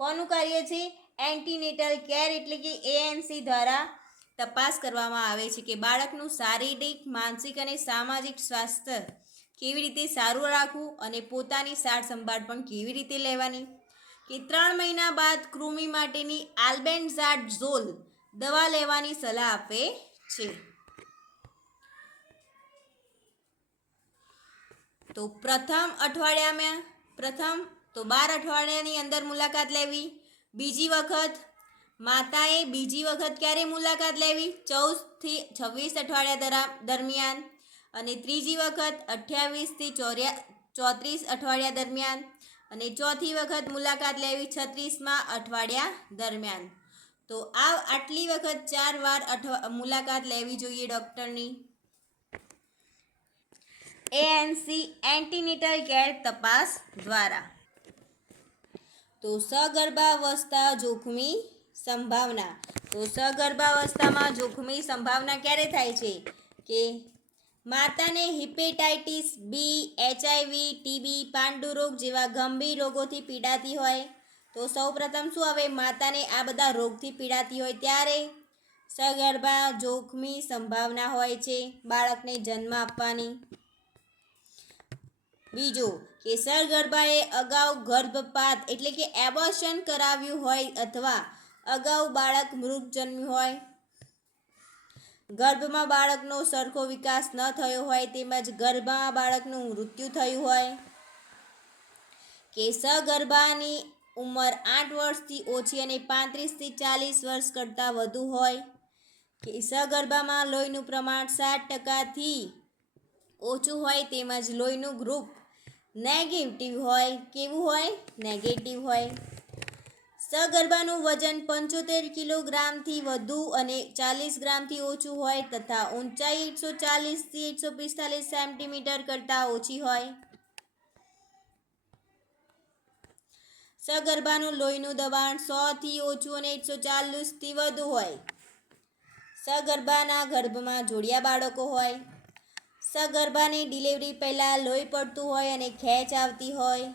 કોનું કાર્ય છે? એન્ટીનેટલ કેર એટલે કે ANC દ્વારા તપાસ કરવામાં આવે છે કે બાળકનું શારીરિક, માનસિક અને સામાજિક સ્વાસ્થ્ય કેવી રીતે સારું રાખવું અને પોતાની સાર સંભાળ પણ કેવી રીતે લેવાની. કે 3 મહિના બાદ કૃમિ માટેની આલ્બેન્ડાઝોલ દવા લેવાની સલાહ આપે છે. તો પ્રથમ તો 12 અઠવાડિયાની અંદર મુલાકાત લેવી. બીજી વખત માતાએ બીજી વખત ક્યારે મુલાકાત લેવી? 14 થી 26 અઠવાડિયા દરમિયાન. અને ત્રીજી વખત 28 થી 34 અઠવાડિયા દરમિયાન. અને ચોથી વખત મુલાકાત લેવી 36મા અઠવાડિયા દરમિયાન. તો આટલી વખત 4 વાર મુલાકાત લેવી જોઈએ ડૉક્ટરની. ANC એન્ટીનેટલ કેર તપાસ દ્વારા. તો સગર્ભાવસ્થા જોખમી સંભાવના. તો સગર્ભાવસ્થામાં જોખમી સંભાવના ક્યારે થાય છે? કે માતાને હિપેટાઇટિસ બી, HIV, ટીબી, પાંડુરોગ જેવા ગંભીર રોગોથી પીડાતી હોય. તો સૌપ્રથમ શું આવે? માતાને આ બધા રોગથી પીડાતી હોય ત્યારે સગર્ભા જોખમી સંભાવના હોય છે બાળકને જન્મ આપવાની. બીજું કે સગર્ભાએ અગાઉ ગર્ભપાત એટલે કે એબોર્શન કરાવ્યું હોય અથવા અગાઉ બાળક મૃત જન્મ્યું હોય, ગર્ભમાં બાળકનો સરખો વિકાસ ન થયો હોય તેમજ ગર્ભમાં બાળકનું મૃત્યુ થયું હોય, કે સગર્ભાની ઉંમર 8 વર્ષથી ઓછી અને 35 થી 40 વર્ષ કરતાં વધુ હોય, કે સગર્ભામાં લોહીનું પ્રમાણ 60%થી ઓછું હોય તેમજ લોહીનું ગ્રુપ નેગેટિવ હોય. કેવું હોય? નેગેટિવ હોય. સગર્ભાનું વજન 75 કિલોગ્રામથી વધુ અને 40 ગ્રામથી ઓછું હોય તથા ઊંચાઈ 140 થી 145 સેન્ટીમીટર કરતાં ઓછી હોય. સગર્ભાનું લોહીનું દબાણ 100 થી ઓછું અને 140 થી વધુ હોય. સગર્ભાના ગર્ભમાં જોડિયા બાળકો હોય. સગર્ભાની ડિલિવરી પહેલાં લોહી પડતું હોય અને ખેંચ આવતી હોય.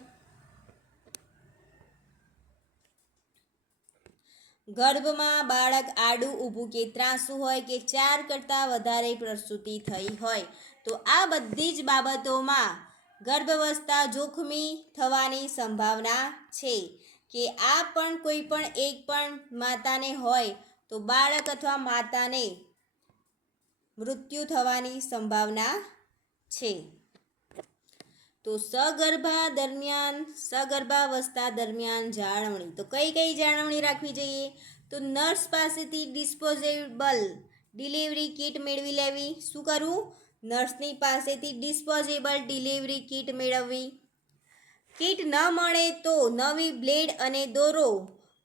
ગર્ભમાં બાળક આડું ઊભું કે ત્રાંસું હોય કે 4 કરતાં વધારે પ્રસૂતિ થઈ હોય. તો આ બધી જ બાબતોમાં ગર્ભાવસ્થા જોખમી થવાની સંભાવના છે. કે આ પણ કોઈ પણ એક પણ માતાને હોય તો બાળક અથવા માતાને મૃત્યુ થવાની સંભાવના છે. તો સગર્ભાવસ્થા દરમિયાન જાળવણી. તો કઈ જાળવણી રાખવી જોઈએ? તો નર્સ પાસેથી ડિસ્પોઝેબલ ડિલિવરી કિટ મેળવી લેવી. શું કરવું? નર્સની પાસેથી ડિસ્પોઝેબલ ડિલિવરી કિટ મેળવવી. કિટ ન મળે તો નવી બ્લેડ અને દોરો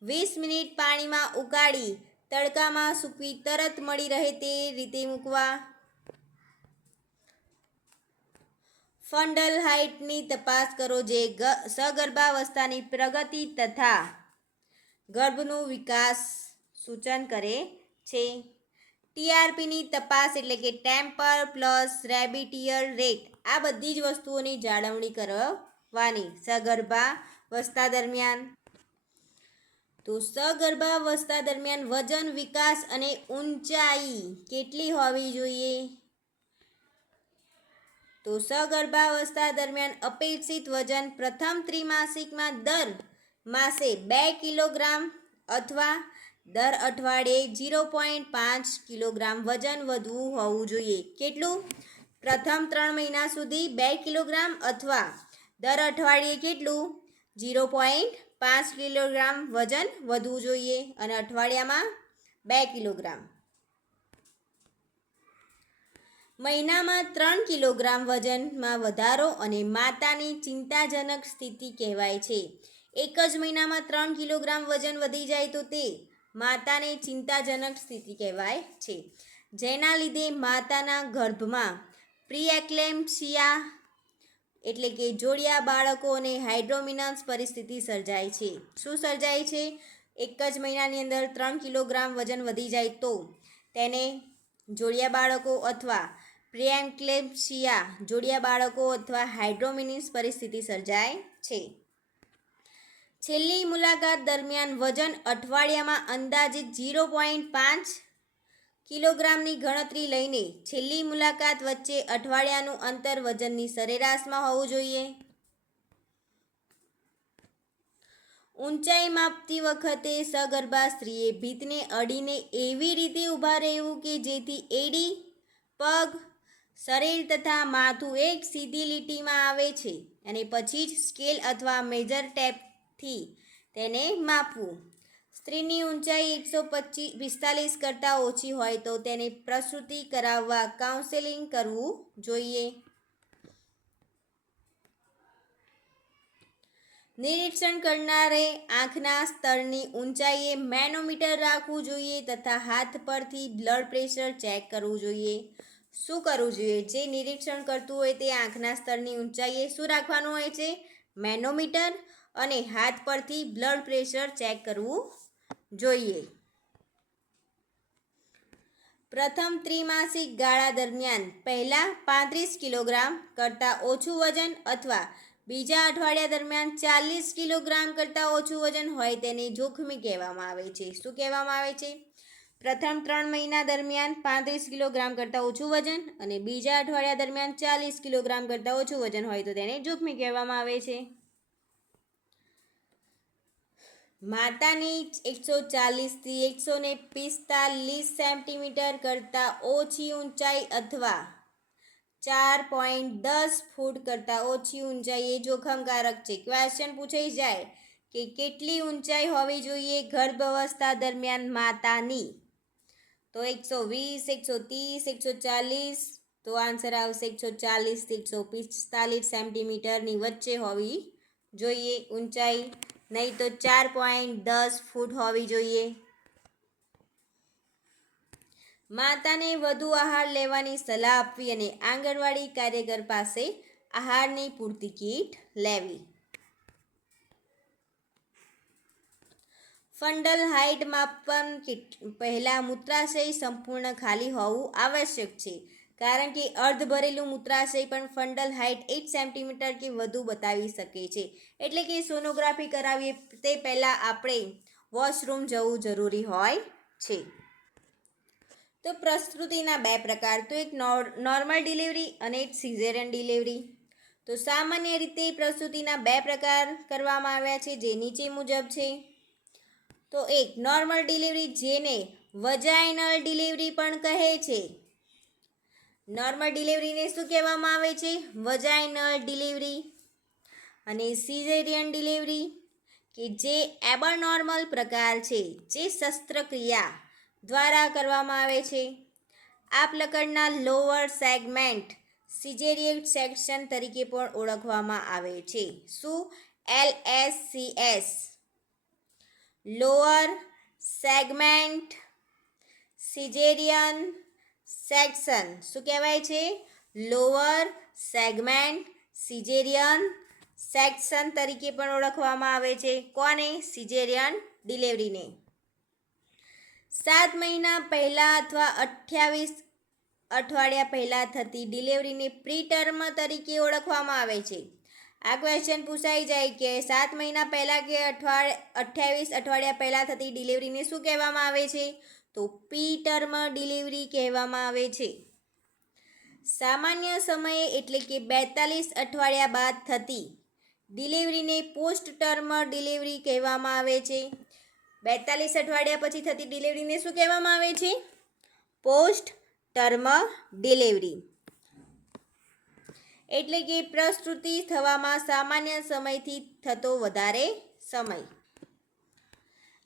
20 મિનિટ પાણીમાં ઉકાળી તડકામાં સૂકવી તરત મળી રહે તે રીતે મૂકવા. ફંડલ હાઇટની તપાસ કરો જે સગર્ભાવસ્થાની પ્રગતિ તથા ગર્ભનું વિકાસ સૂચન કરે છે. TRPની તપાસ એટલે કે ટેમ્પર પ્લસ રેબિટિયર રેટ. આ બધી જ વસ્તુઓની જાળવણી કરવાની સગર્ભાવસ્થા દરમિયાન. તો સગર્ભાવસ્થા દરમિયાન વજન, વિકાસ અને ઊંચાઈ કેટલી હોવી જોઈએ? તો સગર્ભાવસ્થા દરમિયાન અપેક્ષિત વજન પ્રથમ ત્રિમાસિકમાં દર માસે 2 કિલોગ્રામ અથવા દર અઠવાડિયે 0.5 કિલોગ્રામ વજન વધવું હોવું જોઈએ. કેટલું? પ્રથમ 3 મહિના સુધી 2 કિલોગ્રામ અથવા દર અઠવાડિયે કેટલું? 0.5 કિલોગ્રામ વજન વધવું જોઈએ અને અઠવાડિયામાં 2 કિલોગ્રામ. મહિનામાં 3 કિલોગ્રામ વજનમાં વધારો અને માતાની ચિંતાજનક સ્થિતિ કહેવાય છે. એક જ મહિનામાં 3 કિલોગ્રામ વજન વધી જાય તો તે માતાને ચિંતાજનક સ્થિતિ કહેવાય છે, જેના લીધે માતાના ગર્ભમાં પ્રીએક્લેમ્પ્સિયા એટલે કે જોડિયા બાળકો અને હાઇડ્રોમિનસ પરિસ્થિતિ સર્જાય છે. શું સર્જાય છે? એક જ મહિનાની અંદર 3 કિલોગ્રામ વજન વધી જાય તો તેને જોડિયા બાળકો અથવા પ્રીએક્લેમ્પ્સિયા જોડિયા બાળકો અથવા હાઇડ્રોમિનસ પરિસ્થિતિ સર્જાય છે. છેલ્લી મુલાકાત દરમિયાન વજન અઠવાડિયામાં અંદાજિત 0.5 કિલોગ્રામની ગણતરી લઈને છેલ્લી મુલાકાત વચ્ચે અઠવાડિયાનું અંતર વજનની સરેરાશમાં હોવું જોઈએ. ઊંચાઈ માપતી વખતે સગર્ભા સ્ત્રીએ ભીતને અડીને એવી રીતે ઊભા રહેવું કે જેથી એડી, પગ, શરીર તથા માથું એક સીધી લીટીમાં આવે છે અને પછી જ સ્કેલ અથવા મેજર ટેપથી તેને માપવું. સ્ત્રીની ઊંચાઈ 145 કરતાં ઓછી હોય તો તેને પ્રસૂતિ કરાવવા કાઉન્સેલિંગ કરવું જોઈએ. નિરીક્ષણ કરનારે આંખના સ્તરની ઊંચાઈએ મેનોમીટર રાખવું જોઈએ તથા હાથ પરથી બ્લડ પ્રેશર ચેક કરવું જોઈએ. શું કરવું જોઈએ? જે નિરીક્ષણ કરતું હોય તે આંખના સ્તરની ઊંચાઈએ શું રાખવાનું હોય છે? મેનોમીટર, અને હાથ પરથી બ્લડ પ્રેશર ચેક કરવું જોઈએ. પ્રથમ ત્રિમાસિક ગાળા દરમિયાન પહેલા 35 કિલોગ્રામ કરતાં ઓછું વજન અથવા બીજા અઠવાડિયા દરમિયાન 40 કિલોગ્રામ કરતાં ઓછું વજન હોય તેને જોખમી કહેવામાં આવે છે. શું કહેવામાં આવે છે? પ્રથમ 3 મહિના દરમિયાન 35 કિલોગ્રામ કરતાં ઓછું વજન અને બીજા અઠવાડિયા દરમિયાન 40 કિલોગ્રામ કરતાં ઓછું વજન હોય તો તેને જોખમી કહેવામાં આવે છે. માતાની 140 થી 145 સેન્ટીમીટર કરતાં ઓછી ઊંચાઈ અથવા 4.10 ફૂટ કરતાં ઓછી ઊંચાઈ એ જોખમકારક છે. ક્વેશ્ચન પૂછાઈ જાય કે કેટલી ઊંચાઈ હોવી જોઈએ ગર્ભાવસ્થા દરમિયાન માતાની? તો 120, 130, 140, તો આન્સર આવશે 140 થી 145 સેન્ટીમીટરની વચ્ચે હોવી જોઈએ ઊંચાઈ, નહીં તો 4.10 ફૂટ હોવી જોઈએ. માતાને વધુ આહાર લેવાની સલાહ આપવી અને આંગણવાડી કાર્યકર પાસે આહારની પૂરતી કીટ લેવી. ફંડલ હાઇટ માપન પહેલાં મૂત્રાશય સંપૂર્ણ ખાલી હોવું આવશ્યક છે, કારણ કે અર્ધ ભરેલું મૂત્રાશય પણ ફંડલ હાઇટ 8 સેન્ટીમીટર કે વધુ બતાવી શકે છે. એટલે કે સોનોગ્રાફી કરાવીએ તે પહેલાં આપણે વોશરૂમ જવું જરૂરી હોય છે. તો પ્રસૂતિના 2 પ્રકાર, તો એક નોર્મલ ડિલિવરી અને એક સિઝેરિયન ડિલિવરી. તો સામાન્ય રીતે પ્રસૂતિના 2 પ્રકાર કરવામાં આવ્યા છે, જે નીચે મુજબ છે. તો એક નોર્મલ ડિલિવરી, જેને વજાઇનલ ડિલિવરી પણ કહે છે. નોર્મલ ડિલિવરીને શું કહેવામાં આવે છે? Vaginal delivery. અને સિઝેરિયન ડિલિવરી કે જે એબનોર્મલ પ્રકાર છે, જે શસ્ત્રક્રિયા દ્વારા કરવામાં આવે છે. આ પ્રકારના લોઅર સેગમેન્ટ સિઝેરિયન સેક્શન તરીકે પણ ઓળખવામાં આવે છે. શું? LSCS, lower segment caesarean section. શું કહેવાય છે? લોઅર સેગમેન્ટ સિઝેરિયન સેક્શન તરીકે પણ ઓળખવામાં આવે છે. કોને? સિઝેરિયન ડિલિવરીને. 7 મહિના પહેલાં અથવા 28 અઠવાડિયા પહેલાં થતી ડિલિવરીને પ્રીટર્મ તરીકે ઓળખવામાં આવે છે. આ ક્વેશ્ચન પૂછાઈ જાય કે 7 મહિના પહેલાં કે 28 અઠવાડિયા પહેલાં થતી ડિલિવરીને શું કહેવામાં આવે છે? તો પ્રીટર્મ ડિલિવરી કહેવામાં આવે છે. સામાન્ય સમયે એટલે કે 42 અઠવાડિયા બાદ થતી ડિલિવરીને પોસ્ટ ટર્મ ડિલિવરી કહેવામાં આવે છે. 42 અઠવાડિયા પછી થતી ડિલિવરીને શું કહેવામાં આવે છે? Post term delivery. એટલે કે પ્રસૂતિ થવામાં સામાન્ય સમયથી થતો વધારે સમય.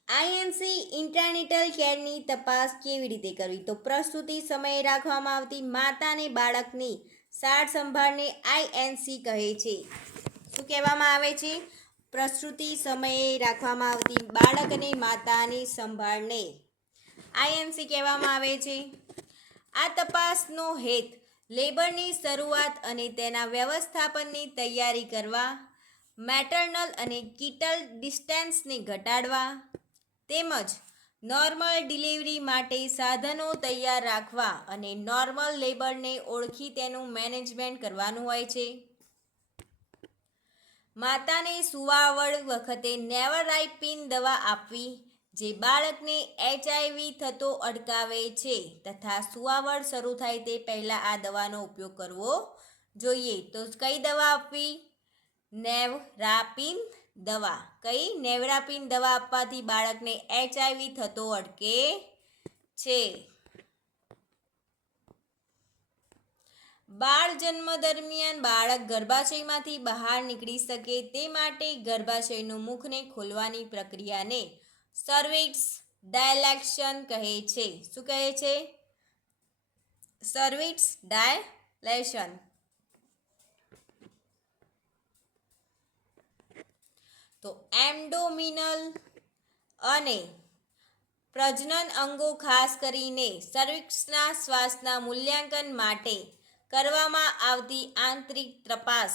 INC ઇન્ટ્રાનેટલ કેરની તપાસ કેવી રીતે કરવી? તો પ્રસૂતિ સમયે રાખવામાં આવતી માતા અને બાળકની સાર સંભાળને INC કહે છે. શું કહેવામાં આવે છે? પ્રસૂતિ સમયે રાખવામાં આવતી બાળક અને માતાની સંભાળને INC કહેવામાં આવે છે. આ તપાસનો હેતુ લેબરની શરૂઆત અને તેના વ્યવસ્થાપનની તૈયારી કરવા, મેટર્નલ અને કીટલ ડિસ્ટન્સને ઘટાડવા, તેમજ નોર્મલ ડિલિવરી માટે સાધનો તૈયાર રાખવા અને નોર્મલ લેબરને ઓળખી તેનું મેનેજમેન્ટ કરવાનું હોય છે. માતાને સુવાવડ વખતે નેવરાઇપિન દવા આપવી, જે બાળકને HIV થતો અટકાવે છે તથા સુવાવડ શરૂ થાય તે પહેલાં આ દવાનો ઉપયોગ કરવો જોઈએ. તો કઈ દવા આપવી? નેવરાપિન દવા. કઈ? નેવરાપિન દવા આપવાથી બાળકને HIV થતો અટકે છે. બાળ જન્મ દરમિયાન બાળક ગર્ભાશયમાંથી બહાર નીકળી શકે તે માટે ગર્ભાશયનું મુખને ખોલવાની પ્રક્રિયાને સર્વિક્સ ડાયલેક્શન કહે છે. શું કહે છે? સર્વિક્સ ડાયલેશન. તો એબ્ડોમિનલ અને પ્રજનન અંગો ખાસ કરીને સર્વિક્સના શ્વાસના મૂલ્યાંકન માટે કરવામાં આવતી આંતરિક તપાસ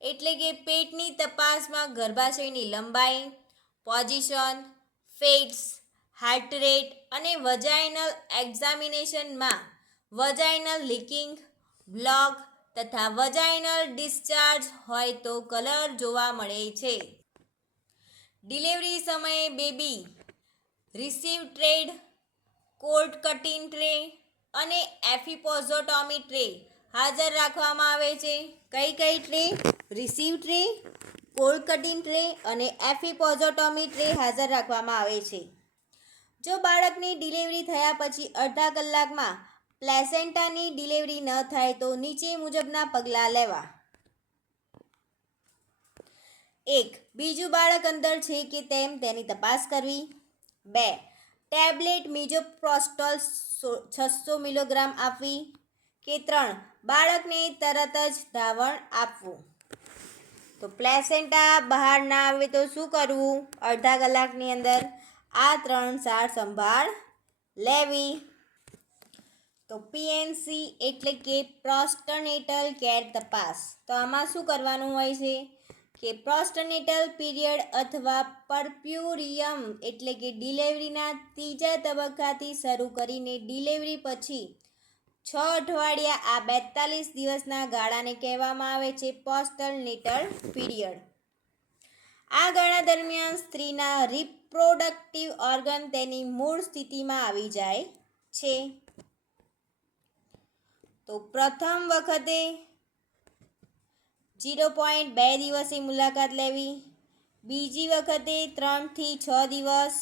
એટલે કે પેટની તપાસમાં ગર્ભાશયની લંબાઈ, પોઝિશન, ફેટ્સ, હાર્ટ રેટ અને વજાઇનલ એક્ઝામિનેશનમાં વજાઇનલ લીકિંગ, બ્લોક તથા વજાઇનલ ડિસ્ચાર્જ હોય તો કલર જોવા મળે છે. ડિલિવરી સમયે baby receive trade, cold cutting tray અને એપિપોઝોટોમી ટ્રે હાજર રાખવામાં આવે છે. કઈ કઈ tray? Receive tray, cold cutting tray અને એપિપોઝોટોમી ટ્રે હાજર રાખવામાં આવે છે. જો બાળકની ડિલિવરી થયા પછી અડધા કલાકમાં પ્લેસેન્ટાની ડિલિવરી ન થાય તો નીચે મુજબના પગલાં લેવા. 1. બીજું બાળક અંદર છે કે તેમ તેની તપાસ કરવી. 2. ટેબ્લેટ મિઝોપ્રોસ્ટોલ 600 મિલીગ્રામ આપવી. કે 3. બાળકને તરત જ ધાવણ આપવું. તો પ્લેસેન્ટા બહાર ના આવે તો શું કરવું? અડધા કલાકની અંદર આ 3 સાર સંભાળ લેવી. તો પીએનસી એટલે કે પોસ્ટનેટલ કેર તપાસ. તો આમાં શું કરવાનું હોય છે કે પોસ્ટનેટલ પીરિયડ અથવા પર્પ્યુરિયમ એટલે કે ડિલિવરીના ત્રીજા તબક્કાથી શરૂ કરીને ડિલિવરી પછી 6 અઠવાડિયા આ 42 દિવસના ગાળાને કહેવામાં આવે છે પોસ્ટનેટલ પીરિયડ. આ ગાળા દરમિયાન સ્ત્રીના રિપ્રોડક્ટિવ ઓર્ગન તેની મૂળ સ્થિતિમાં આવી જાય છે. તો પ્રથમ વખતે 0.2 દિવસે મુલાકાત લેવી, બીજી વખતે 3 થી 6 દિવસ,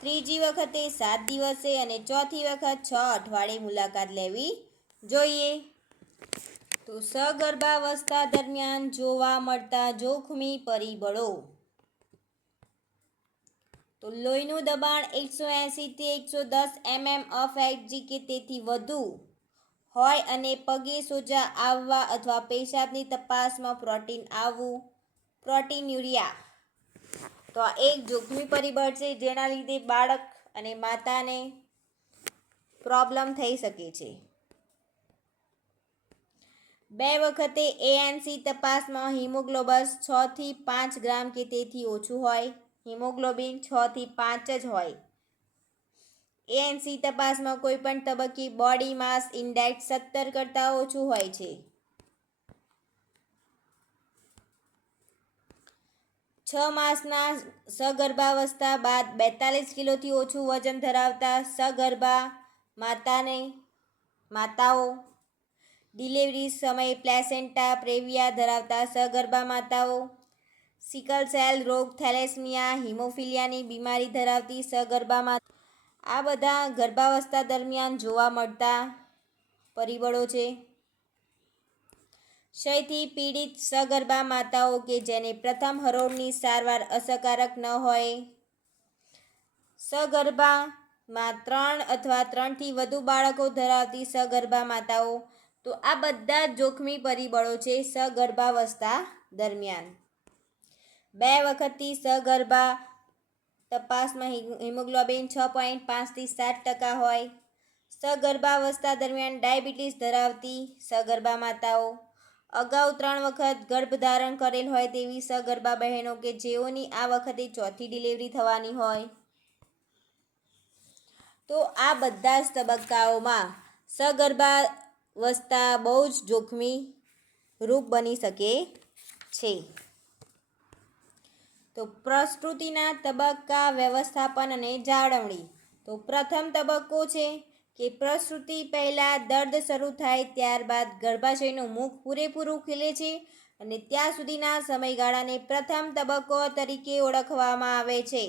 ત્રીજી વખતે 7 દિવસે અને ચોથી વખત 6 અઠવાડિયે મુલાકાત લેવી જોઈએ. તો સગર્ભાવસ્થા દરમિયાન જોવા મળતા જોખમી પરિબળો. તો લોહીનું દબાણ 180 થી 110 mm of Hg કે તેથી વધુ હોય અને પગે સોજા આવવા અથવા પેશાબની તપાસમાં પ્રોટીન આવવું, પ્રોટીન્યુરિયા. તો આ એક જોખમી પરિબળ છે જેના લીધે બાળક અને માતાને પ્રોબ્લેમ થઈ શકે છે. 2 વખતે ANC તપાસમાં હિમોગ્લોબિન 6 થી 5 ગ્રામ કે તેથી ઓછું હોય. હિમોગ્લોબિન 6 થી 5 જ હોય. ANC તપાસમાં કોઈપણ તબક્કે બોડી માસ ઇન્ડેક્સ 17 કરતાં ઓછું હોય છે. 6 માસના સગર્ભાવસ્થા બાદ 42 કિલોથી ઓછું વજન ધરાવતા સગર્ભા માતાઓ, ડિલિવરી સમયે પ્લેસેન્ટા પ્રેવિયા ધરાવતા સગર્ભા માતાઓ, સિકલ સેલ રોગ, થેલેસેમિયા, હિમોફિલિયાની બીમારી ધરાવતી સગર્ભા માતાઓ, આ બધા ગર્ભાવસ્થા દરમિયાન જોવા મળતા પરિબળો છે. ક્ષયથી પીડિત સગર્ભા માતાઓ કે જેને પ્રથમ હરોળની સારવાર અસરકારક ન હોય, સગર્ભામાં 3 અથવા 3 થી વધુ બાળકો ધરાવતી સગર્ભા માતાઓ. તો આ બધા જોખમી પરિબળો છે સગર્ભાવસ્થા દરમિયાન. 2 વખતથી સગર્ભા તપાસમાં હિમોગ્લોબિન 6.5 થી 7% હોય. સગર્ભાવસ્થા દરમિયાન ડાયાબિટીસ ધરાવતી સગર્ભા માતાઓ, અગાઉ 3 વખત ગર્ભધારણ કરેલ હોય તેવી સગર્ભા બહેનો કે જેઓની આ વખતે ચોથી ડિલિવરી થવાની હોય. તો આ બધા જ તબક્કાઓમાં સગર્ભાવસ્થા બહુ જ જોખમી રૂપ બની શકે છે. તો પ્રસૂતિના તબક્કા વ્યવસ્થાપન અને જાળવણી. તો પ્રથમ તબક્કો છે કે પ્રસૂતિ પહેલાં દર્દ શરૂ થાય ત્યારબાદ ગર્ભાશયનું મુખ પૂરેપૂરું ખીલે છે અને ત્યાં સુધીના સમયગાળાને પ્રથમ તબક્કો તરીકે ઓળખવામાં આવે છે.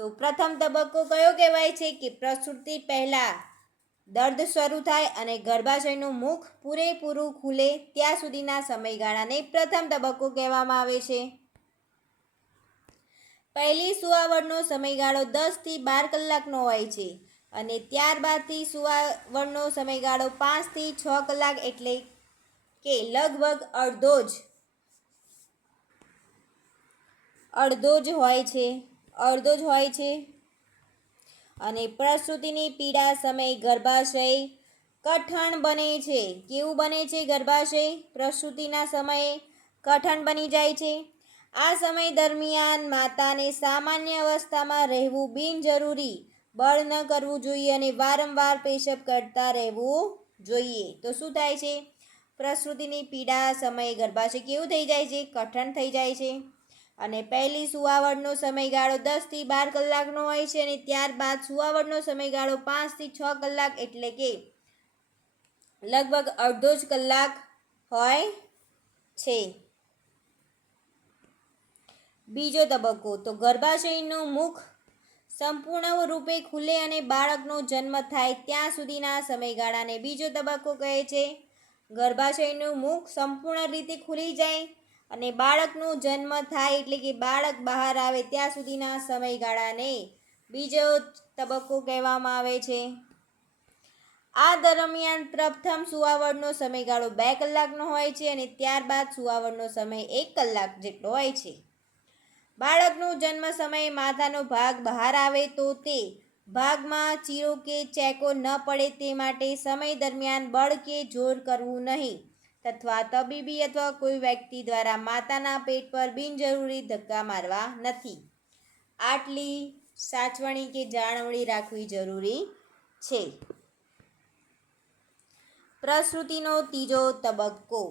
તો પ્રથમ તબક્કો કયો કહેવાય છે કે પ્રસૂતિ પહેલાં દર્દ શરૂ થાય અને ગર્ભાશયનું મુખ પૂરેપૂરું ખુલે ત્યાં સુધીના સમયગાળાને પ્રથમ તબક્કો કહેવામાં આવે છે. પહેલી સુવાવડનો સમયગાળો 10 થી 12 કલાકનો હોય છે અને ત્યારબાદથી સુવાવડનો સમયગાળો 5 થી 6 કલાક એટલે કે લગભગ અડધો જ હોય છે. અને પ્રસૂતિની પીડા સમયે ગર્ભાશય કઠણ બને છે. કેવું બને છે? ગર્ભાશય પ્રસૂતિના સમયે કઠણ બની જાય છે. આ સમય દરમિયાન માતાને સામાન્ય અવસ્થામાં રહેવું બિનજરૂરી બળ ન કરવું જોઈએ અને વારંવાર પેશાબ કરતા રહેવું જોઈએ. તો શું થાય છે? પ્રસૂતિની પીડા સમયે ગર્ભાશય કેવું થઈ જાય છે? કઠણ થઈ જાય છે. અને પહેલી સુવાવડનો સમયગાળો 10 થી 12 કલાકનો હોય છે અને ત્યારબાદ સુવાવડનો સમયગાળો 5 થી 6 કલાક એટલે કે લગભગ અડધો જ કલાક હોય છે. બીજો તબક્કો, તો ગર્ભાશયનું મુખ સંપૂર્ણ રૂપે ખુલે અને બાળકનો જન્મ થાય ત્યાં સુધીના સમયગાળાને બીજો તબક્કો કહે છે. ગર્ભાશયનું મુખ સંપૂર્ણ રીતે ખુલી જાય અને બાળકનો જન્મ થાય એટલે કે બાળક બહાર આવે ત્યાં સુધીના સમયગાળાને બીજો તબક્કો કહેવામાં આવે છે. આ દરમિયાન પ્રથમ સુવાવડનો સમયગાળો 2 કલાકનો હોય છે અને ત્યારબાદ સુવાવડનો સમય 1 કલાક જેટલો હોય છે. બાળકનો જન્મ સમયે માતાનો ભાગ બહાર આવે તો તે ભાગમાં ચીરો કે ચેકો ન પડે તે માટે સમય દરમિયાન બળ કે જોર કરવું નહીં તથા તબીબી અથવા કોઈ વ્યક્તિ દ્વારા માતાના પેટ પર બિનજરૂરી ધક્કા મારવા નથી. આટલી સાચવણી કે જાળવણી રાખવી જરૂરી છે. પ્રસૂતિનો ત્રીજો તબક્કો,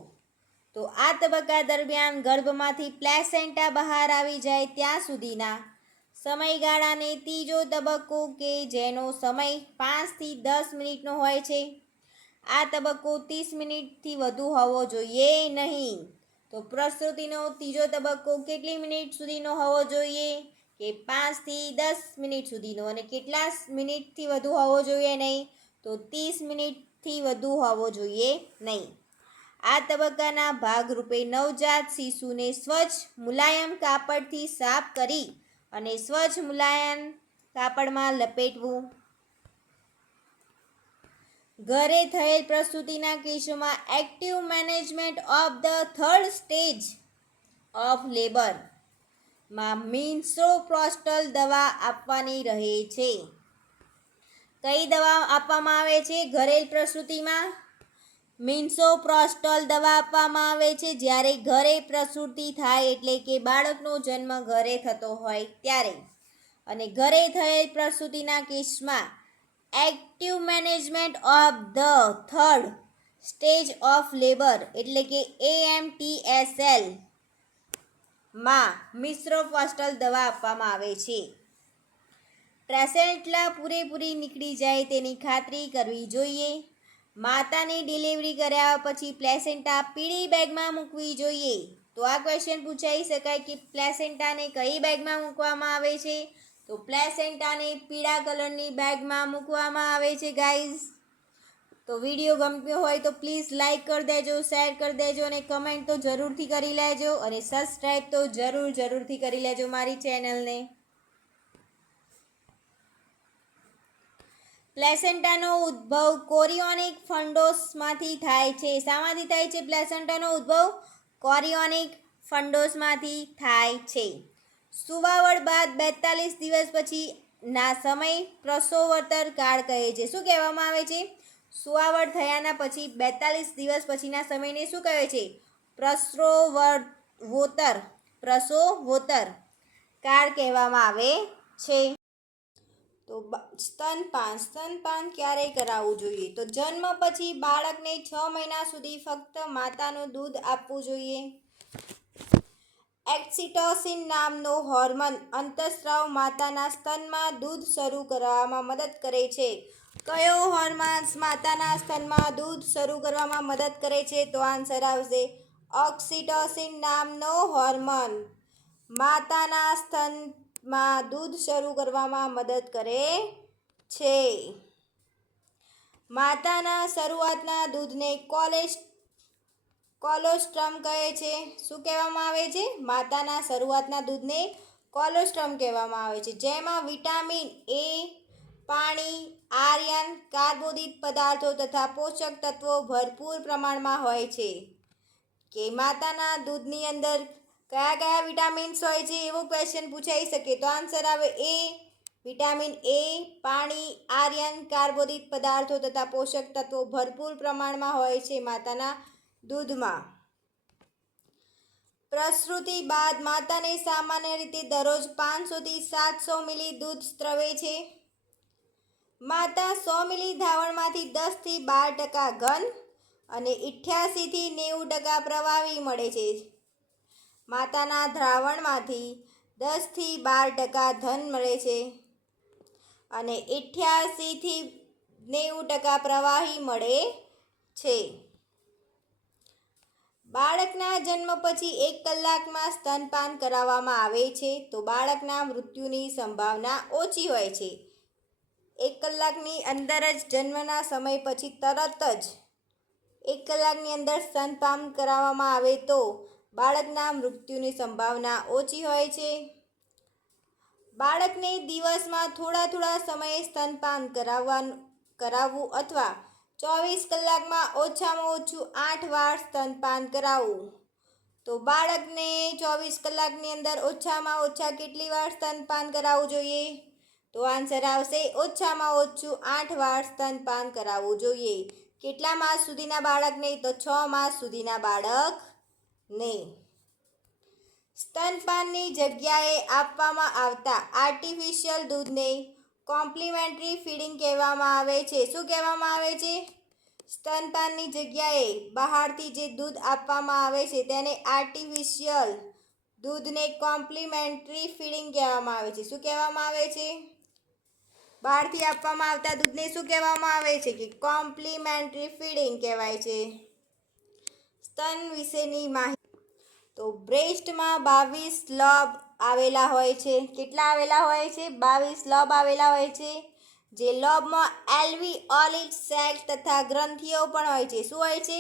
તો આ તબક્કા દરમિયાન ગર્ભમાંથી પ્લેસેન્ટા બહાર આવી જાય ત્યાં સુધીના સમયગાળાને ત્રીજો તબક્કો કે જેનો સમય 5 થી 10 મિનિટનો હોય છે. આ તબક્કો 30 મિનિટથી વધુ હોવો જોઈએ નહીં. તો પ્રસૂતિનો ત્રીજો તબક્કો કેટલી મિનિટ સુધીનો હોવો જોઈએ? કે 5 થી 10 મિનિટ સુધીનો. અને કેટલા મિનિટથી વધુ હોવો જોઈએ નહીં? તો 30 મિનિટથી વધુ હોવો જોઈએ નહીં. આ તબક્કાના ભાગરૂપે નવજાત શિશુને સ્વચ્છ મુલાયમ કાપડથી સાફ કરી અને સ્વચ્છ મુલાયમ કાપડમાં લપેટવું. ઘરે થયેલ પ્રસૂતિના કેસોમાં active management of the third stage of લેબરમાં મિનસોપ્રોસ્ટલ દવા આપવાની રહે છે. કઈ દવા આપવામાં આવે છે ઘરેલ પ્રસૂતિમાં? મિનસોપ્રોસ્ટલ દવા આપવામાં આવે છે જ્યારે ઘરે પ્રસૂતિ થાય એટલે કે બાળકનો જન્મ ઘરે થતો હોય ત્યારે. અને ઘરે થયેલ પ્રસૂતિના કેસમાં active management of the third stage of labour એટલે કે AMTSL માં મિનસોપ્રોસ્ટલ દવા આપવામાં આવે છે. પ્લેસેન્ટા પૂરેપૂરી નીકળી જાય તેની ખાતરી કરવી જોઈએ. માતાની ડિલિવરી કર્યા પછી પ્લેસેન્ટા પીળી બેગમાં મૂકવી જોઈએ. તો આ ક્વેશ્ચન પૂછાઈ શકાય કે પ્લેસેન્ટાને કઈ બેગમાં મૂકવામાં આવે છે? તો પ્લેસેન્ટાને પીળા કલરની બેગમાં મૂકવામાં આવે છે ગાઈઝ. તો વિડીયો ગમ્યો હોય તો પ્લીઝ લાઈક કરી દેજો, શેર કરી દેજો અને કમેન્ટ તો જરૂરથી કરી લેજો અને સબસ્ક્રાઈબ તો જરૂરથી કરી લેજો મારી ચેનલને. પ્લેસેન્ટાનો ઉદ્ભવ કોરિયોનિક ફંડોસમાંથી થાય છે. શામાંથી થાય છે પ્લેસેન્ટાનો ઉદ્ભવ? કોરિયોનિક ફંડોસમાંથી થાય છે. સુવાવડ બાદ 42 દિવસ પછીના સમય પ્રસવોત્તર કાળ કહે છે. શું કહેવામાં આવે છે? સુવાવડ થયાના પછી 42 દિવસ પછીના સમયને શું કહે છે? પ્રસવોત્તર કાળ કહેવામાં આવે છે. તો સ્તનપાન ક્યારે કરાવવું જોઈએ? તો જન્મ પછી બાળકને 6 મહિના સુધી ફક્ત માતાનું દૂધ આપવું જોઈએ. ઓક્સિટોસિન નામનો હોર્મોન અંતઃસ્રાવ માતાના સ્તનમાં દૂધ શરૂ કરવામાં મદદ કરે છે. કયો હોર્મોન માતાના સ્તનમાં દૂધ શરૂ કરવામાં મદદ કરે છે? તો આન્સર આવશે ઓક્સિટોસિન નામનો હોર્મોન માતાના સ્તનમાં દૂધ શરૂ કરવામાં મદદ કરે છે. માતાના શરૂઆતના દૂધને કોલોસ્ટ્રમ કહે છે. શું કહેવામાં આવે છે? માતાના શરૂઆતના દૂધને કોલોસ્ટ્રમ કહેવામાં આવે છે, જેમાં વિટામિન એ, પાણી, આયર્ન, કાર્બોદિત પદાર્થો તથા પોષક તત્વો ભરપૂર પ્રમાણમાં હોય છે. કે માતાના દૂધની અંદર કયા કયા વિટામિન્સ હોય છે, એવો ક્વેશ્ચન પૂછાઈ શકે. તો આન્સર આવે એ, વિટામિન એ, પાણી, આયર્ન, કાર્બોદિત પદાર્થો તથા પોષક તત્વો ભરપૂર પ્રમાણમાં હોય છે માતાના દૂધમાં. પ્રસૂતિ બાદ માતાને સામાન્ય રીતે દરરોજ 500 થી 700 મિલી દૂધ સ્ત્રવે છે. માતા 100 મિલી ધાવણમાંથી 10 થી 12% ઘન અને 88 થી 90% પ્રવાહી મળે છે. માતાના દ્રાવણમાંથી 10 થી 12% ઘન મળે છે અને 88 થી 90% પ્રવાહી મળે છે. બાળકના જન્મ પછી 1 કલાકમાં સ્તનપાન કરાવવામાં આવે છે તો બાળકના મૃત્યુની સંભાવના ઓછી હોય છે. 1 કલાકની અંદર જ જન્મના સમય પછી તરત જ 1 કલાકની અંદર સ્તનપાન કરાવવામાં આવે તો બાળકના મૃત્યુની સંભાવના ઓછી હોય છે. બાળકને દિવસમાં થોડા સમયે સ્તનપાન કરાવવું અથવા 24 કલાકમાં ઓછામાં ઓછું 8 વાર સ્તનપાન કરાવવું. તો બાળકને 24 કલાકની અંદર ઓછામાં ઓછા કેટલી વાર સ્તનપાન કરાવવું જોઈએ? તો આન્સર આવશે ઓછામાં ઓછું 8 વાર સ્તનપાન કરાવવું જોઈએ. કેટલા માસ સુધીના બાળકને? તો 6 માસ સુધીના બાળકને. સ્તનપાનની જગ્યાએ આપવામાં આવતા આર્ટિફિશિયલ દૂધને કોમ્પ્લિમેન્ટરી ફીડિંગ કહેવામાં આવે છે. શું કહેવામાં આવે છે? સ્તનપાનની જગ્યાએ બહારથી જે દૂધ આપવામાં આવે છે તેને આર્ટિફિશિયલ દૂધને કોમ્પ્લિમેન્ટરી ફીડિંગ કહેવામાં આવે છે. શું કહેવામાં આવે છે? બહારથી આપવામાં આવતા દૂધને શું કહેવામાં આવે છે? કે કોમ્પ્લિમેન્ટરી ફીડિંગ કહેવાય છે. સ્તન વિશેની માહિતી. તો બ્રેસ્ટમાં 22 લોબ આવેલા હોય છે. કેટલા આવેલા હોય છે? 22 લોબ આવેલા હોય છે. જે લોબમાં એલ્વિઓલિક સેક તથા ગ્રંથિઓ પણ હોય છે. શું હોય છે?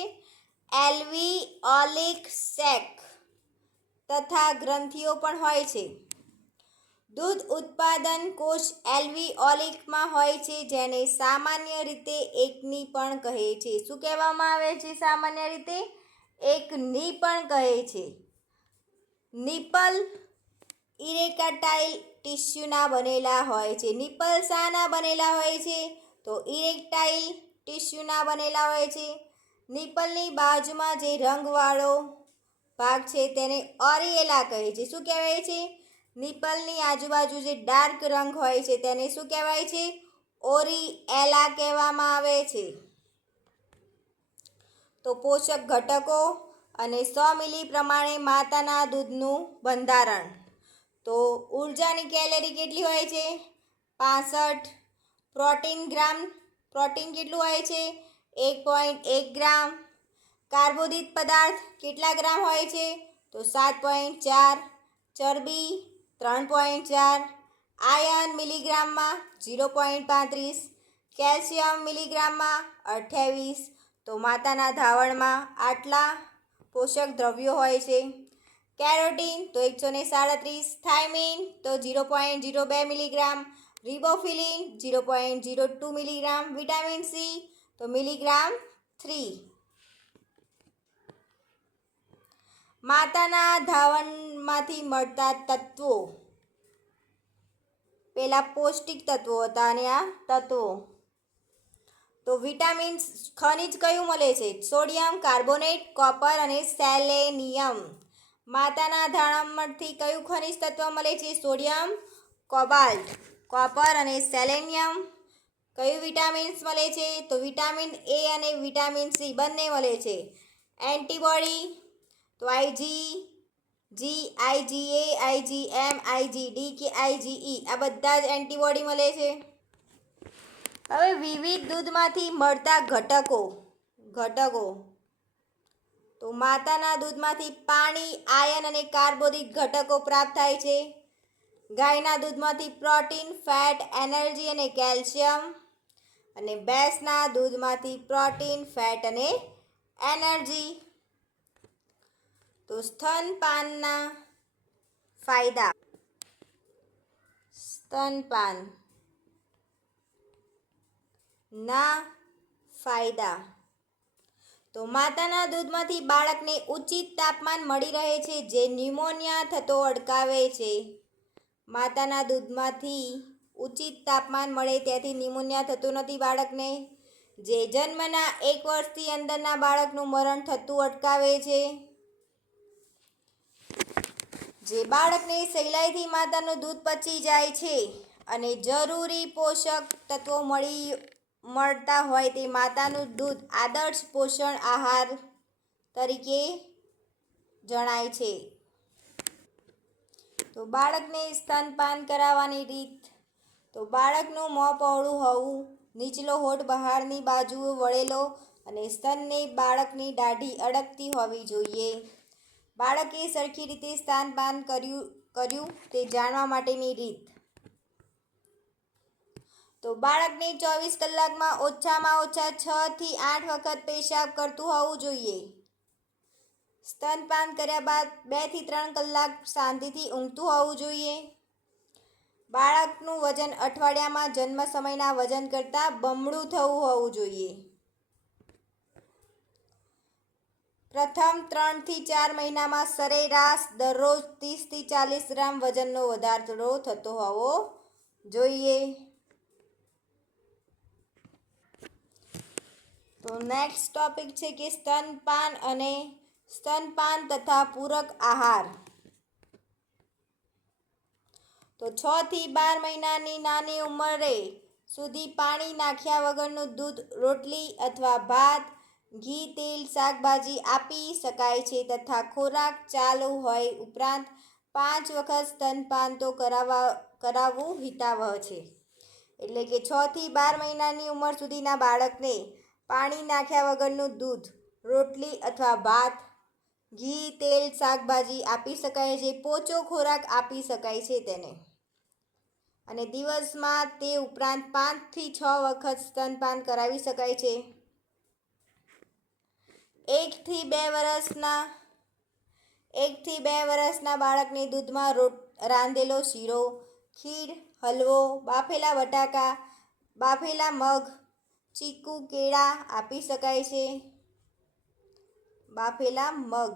એલ્વિઓલિક સેક તથા ગ્રંથિઓ પણ હોય છે. દૂધ ઉત્પાદન કોષ એલ્વિઓલિકમાં હોય છે, જેને સામાન્ય રીતે એકની પણ કહે છે. શું કહેવામાં આવે છે? સામાન્ય રીતે એકની પણ કહે છે. નિપલ ઇરેક્ટાઇલ ટિશ્યુના બનેલા હોય છે. નિપલ શાના બનેલા હોય છે? તો ઇરેક્ટાઇલ ટિશ્યુના બનેલા હોય છે. નિપલની બાજુમાં જે રંગવાળો ભાગ છે તેને ઓરિએલા કહે છે. શું કહેવાય છે? નિપલની આજુબાજુ જે ડાર્ક રંગ હોય છે તેને શું કહેવાય છે? ઓરિએલા કહેવામાં આવે છે. તો પોષક ઘટકો અને 100 મિલી પ્રમાણે માતાના દૂધનું બંધારણ. તો ઉર્જાની કેલેરી કેટલી હોય છે? 65. પ્રોટીન કેટલું હોય છે? 1.1 ગ્રામ. કાર્બોદિત પદાર્થ કેટલા ગ્રામ હોય છે? તો 7.4. ચરબી 3.4. આયર્ન મિલીગ્રામમાં 0.35. કેલ્શિયમ મિલીગ્રામમાં 28. તો માતાના ધાવણમાં આટલા પોષક દ્રવ્યો હોય છે. કેરોટીન તો 137. થાઇમીન તો 0.02 મિલીગ્રામ. રિબોફ્લિવિન 0.02 મિલીગ્રામ. વિટામિન સી તો મિલીગ્રામ 3. માતાના ધાવણમાંથી મળતા તત્વો. પેલા પૌષ્ટિક તત્વો હતા અને આ તત્વો. તો વિટામિન્સ ખનિજ કયું મળે છે? સોડિયમ કાર્બોનેટ, કોપર અને સેલેનિયમ. માતાના ધાવણમાંથી કયું ખનિજ તત્વ મળે છે? સોડિયમ, કોબાલ્ટ, કોપર અને સેલેનિયમ. કયું વિટામિન્સ મળે છે? તો વિટામિન એ અને વિટામિન સી બંને મળે છે. એન્ટીબોડી તો આઈજી, આઈજીએ, આઈજીએમ, આઈજીડી કે આઈજીઈ આ બધા જ એન્ટીબોડી મળે છે. હવે વિવિધ દૂધમાંથી મળતા ઘટકો. તો માતાના દૂધમાંથી પાણી, આયર્ન અને કાર્બોદિત ઘટકો પ્રાપ્ત થાય છે. ગાયના દૂધમાંથી પ્રોટીન, ફેટ, એનર્જી અને કેલ્શિયમ. અને ભેંસના દૂધમાંથી પ્રોટીન, ફેટ અને એનર્જી. તો સ્તનપાનના ફાયદા. સ્તનપાનના ફાયદા. તો માતાના દૂધમાંથી બાળકને ઉચિત તાપમાન મળી રહે છે, જે ન્યુમોનિયા થતો અટકાવે છે. માતાના દૂધમાંથી ઉચિત તાપમાન મળે ત્યાંથી ન્યુમોનિયા થતો નથી બાળકને, જે જન્મના 1 વર્ષથી અંદરના બાળકનું મરણ થતું અટકાવે છે. જે બાળકને સહેલાઈથી માતાનું દૂધ પચી જાય છે અને જરૂરી પોષક તત્વો મળતા હોય તે માતાનું દૂધ આદર્શ પોષણ આહાર તરીકે જણાય છે. તો બાળકને સ્તનપાન કરાવવાની રીત. તો બાળકનું મોં પહોળું હોવું, નીચલો હોઠ બહારની બાજુએ વળેલો અને સ્તનને બાળકની દાઢી અડકતી હોવી જોઈએ. બાળકે સરખી રીતે સ્તનપાન કર્યું તે જાણવા માટેની રીત. તો બાળકને 24 કલાકમાં ઓછામાં ઓછા 6 થી 8 વખત પેશાબ કરતું હોવું જોઈએ. સ્તનપાન કર્યા બાદ 2 થી 3 કલાક શાંતિથી ઊંઘતું હોવું જોઈએ. બાળકનું વજન અઠવાડિયામાં જન્મ સમયના વજન કરતાં બમણું થવું હોવું જોઈએ. પ્રથમ 3 થી 4 મહિનામાં સરેરાશ દરરોજ 30 થી 40 ગ્રામ વજનનો વધારો થતો હોવો જોઈએ. તો નેક્સ્ટ ટોપિક છે કે સ્તનપાન તથા પૂરક આહાર. તો 6 થી 12 મહિનાની નાની ઉંમરે સુધી પાણી નાખ્યા વગરનું દૂધ, રોટલી અથવા ભાત, ઘી, તેલ, શાકભાજી આપી શકાય છે તથા ખોરાક ચાલુ હોય ઉપરાંત 5 વખત સ્તનપાન તો કરાવવું હિતાવહ છે. એટલે કે 6 થી 12 મહિનાની ઉંમર સુધીના બાળકને પાણી નાખ્યા વગરનું દૂધ, રોટલી અથવા ભાત, ઘી, તેલ, શાકભાજી આપી શકાય છે. પોચો ખોરાક આપી શકાય છે તેને. અને દિવસમાં તે ઉપરાંત 5 થી 6 વખત સ્તનપાન કરાવી શકાય છે. 1 થી 2 વર્ષના બાળકને દૂધમાં રાંધેલો શીરો, ખીર, હલવો, બાફેલા બટાકા, બાફેલા મગ, ચીકુ, કેળા આપી શકાય છે. બાફેલા મગ.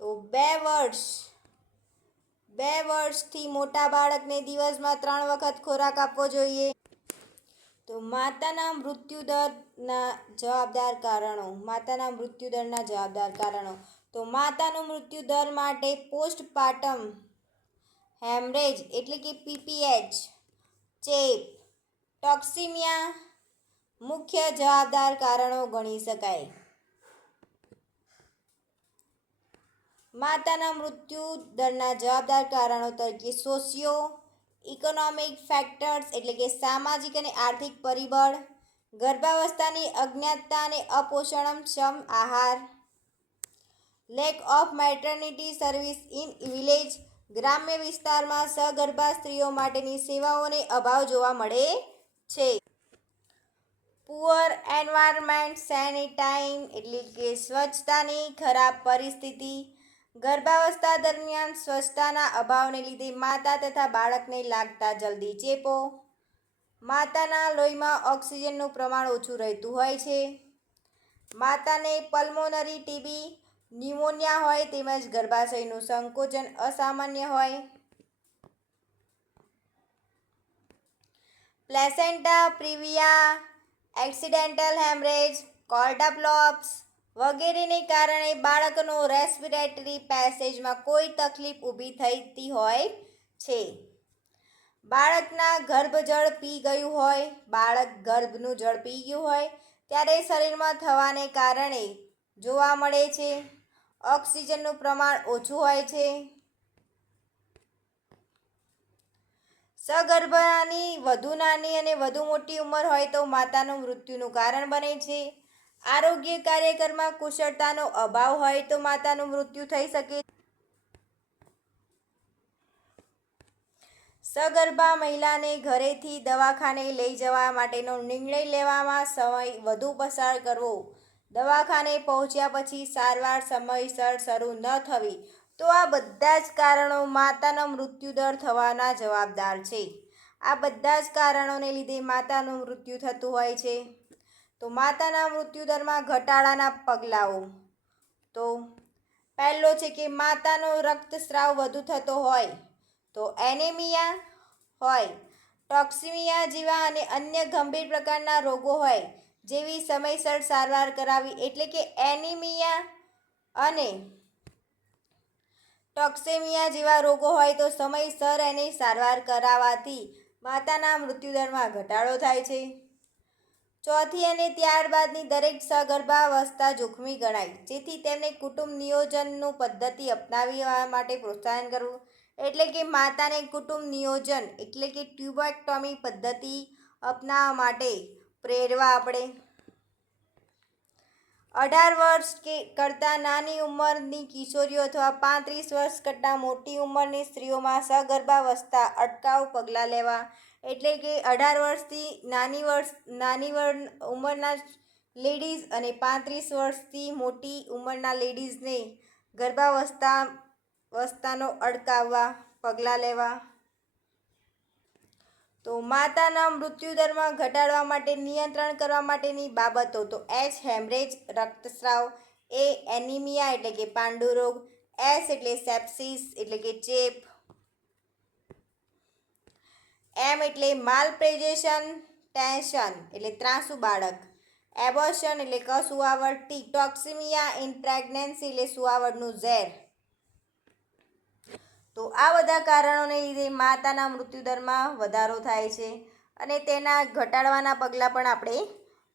તો 2 વર્ષથી મોટા બાળકને દિવસમાં 3 વખત ખોરાક આપવો જોઈએ. તો માતાના મૃત્યુદરના જવાબદાર કારણો. તો માતાનો મૃત્યુદર માટે પોસ્ટપાર્ટમ હેમરેજ એટલે કે PPH, ચેપ, ટોક્સિમિયા મુખ્ય જવાબદાર કારણો ગણી શકાય. માતાના મૃત્યુ દરના જવાબદાર કારણો તરીકે સોશિયો ઇકોનોમિક ફેક્ટર્સ એટલે કે સામાજિક અને આર્થિક પરિબળ, ગર્ભાવસ્થાની અજ્ઞાતતા અને અપોષણક્ષમ આહાર, lack of maternity service in village, ગ્રામ્ય વિસ્તારમાં સગર્ભા સ્ત્રીઓ માટેની સેવાઓનો અભાવ જોવા મળે છે. પુઅર એન્વાયરમેન્ટ સેનિટાઇમ એટલે કે સ્વચ્છતાની ખરાબ પરિસ્થિતિ, ગર્ભાવસ્થા દરમિયાન સ્વચ્છતાના અભાવને લીધે માતા તથા બાળકને લાગતા જલ્દી ચેપો, માતાના લોહીમાં ઓક્સિજનનું પ્રમાણ ઓછું રહેતું હોય છે, માતાને પલ્મોનરી ટીબી, ન્યુમોનિયા હોય તેમજ ગર્ભાશયનું સંકોચન અસામાન્ય હોય, પ્લેસેન્ટા પ્રીવિયા, એક્સિડેન્ટલ હેમરેજ, કોર્ડાપ્લોપ્સ વગેરેને કારણે બાળકનો રેસ્પિરેટરી પેસેજમાં કોઈ તકલીફ ઊભી થતી હોય છે. બાળકનું ગર્ભજળ પી ગયું હોય ત્યારે શરીરમાં થવાને કારણે જોવા મળે છે. ઓક્સિજનનું પ્રમાણ ઓછું હોય છે. સગર્ભાની વધુ નાની અને વધુ મોટી ઉંમર હોય તો માતાનું મૃત્યુનું કારણ બને છે. આરોગ્ય કાર્યક્રમમાં કુશળતાનો અભાવ હોય તો માતાનું મૃત્યુ થઈ શકે. સગર્ભા મહિલાને ઘરેથી દવાખાને લઈ જવા માટેનો નિર્ણય લેવામાં સમય વધુ પસાર કરવો, દવાખાને પહોંચ્યા પછી સારવાર સમયસર શરૂ ન થવી, તો આ બધા જ કારણો માતાનો મૃત્યુદર થવાના જવાબદાર છે. આ બધા જ કારણોને લીધે માતાનું મૃત્યુ થતું હોય છે. તો માતાના મૃત્યુદરમાં ઘટાડાના પગલાઓ, તો પહેલો છે કે માતાનો રક્તસ્રાવ વધુ થતો હોય, તો એનેમિયા હોય, ટોક્સિમિયા જેવા અને અન્ય ગંભીર પ્રકારના રોગો હોય જેવી સમયસર સારવાર કરાવી, એટલે કે એનિમિયા અને ટોક્સેમિયા જેવા રોગો હોય તો સમયસર એની સારવાર કરાવવાથી માતાના મૃત્યુદરમાં ઘટાડો થાય છે. ચોથી અને ત્યારબાદની દરેક સગર્ભાવસ્થા જોખમી ગણાય, જેથી તેમને કુટુંબ નિયોજનનું પદ્ધતિ અપનાવવા માટે પ્રોત્સાહન કરવું, એટલે કે માતાને કુટુંબ નિયોજન એટલે કે ટ્યુબેક્ટોમી પદ્ધતિ અપનાવવા માટે પ્રેરવા આપણે. 18 વર્ષ કરતાં નાની ઉંમરની કિશોરીઓ અથવા 35 વર્ષ કરતાં મોટી ઉંમરની સ્ત્રીઓમાં સગર્ભાવસ્થા અટકાવ પગલાં લેવા, એટલે કે 18 વર્ષથી નાની ઉંમરના લેડીઝ અને 35 વર્ષથી મોટી ઉંમરના લેડીઝને ગર્ભાવસ્થાનો અટકાવવા પગલાં લેવા. તો માતાના મૃત્યુદરમાં ઘટાડવા માટે નિયંત્રણ કરવા માટેની બાબતો, તો એચ હેમરેજ રક્તસ્રાવ, એ એનિમિયા એટલે કે પાંડુરોગ, એસ એટલે સેપ્સિસ એટલે કે ચેપ, એમ એટલે માલપ્રેઝેશન ટેન્શન એટલે ત્રાંસુ બાળક, એબોર્શન એટલે કસુવાવડ, ટી ટોક્સિમિયા ઇન પ્રેગ્નન્સી એટલે સુવાવડનું ઝેર. તો આ બધા કારણોને લીધે માતાના મૃત્યુદરમાં વધારો થાય છે અને તેના ઘટાડવાના પગલાં પણ આપણે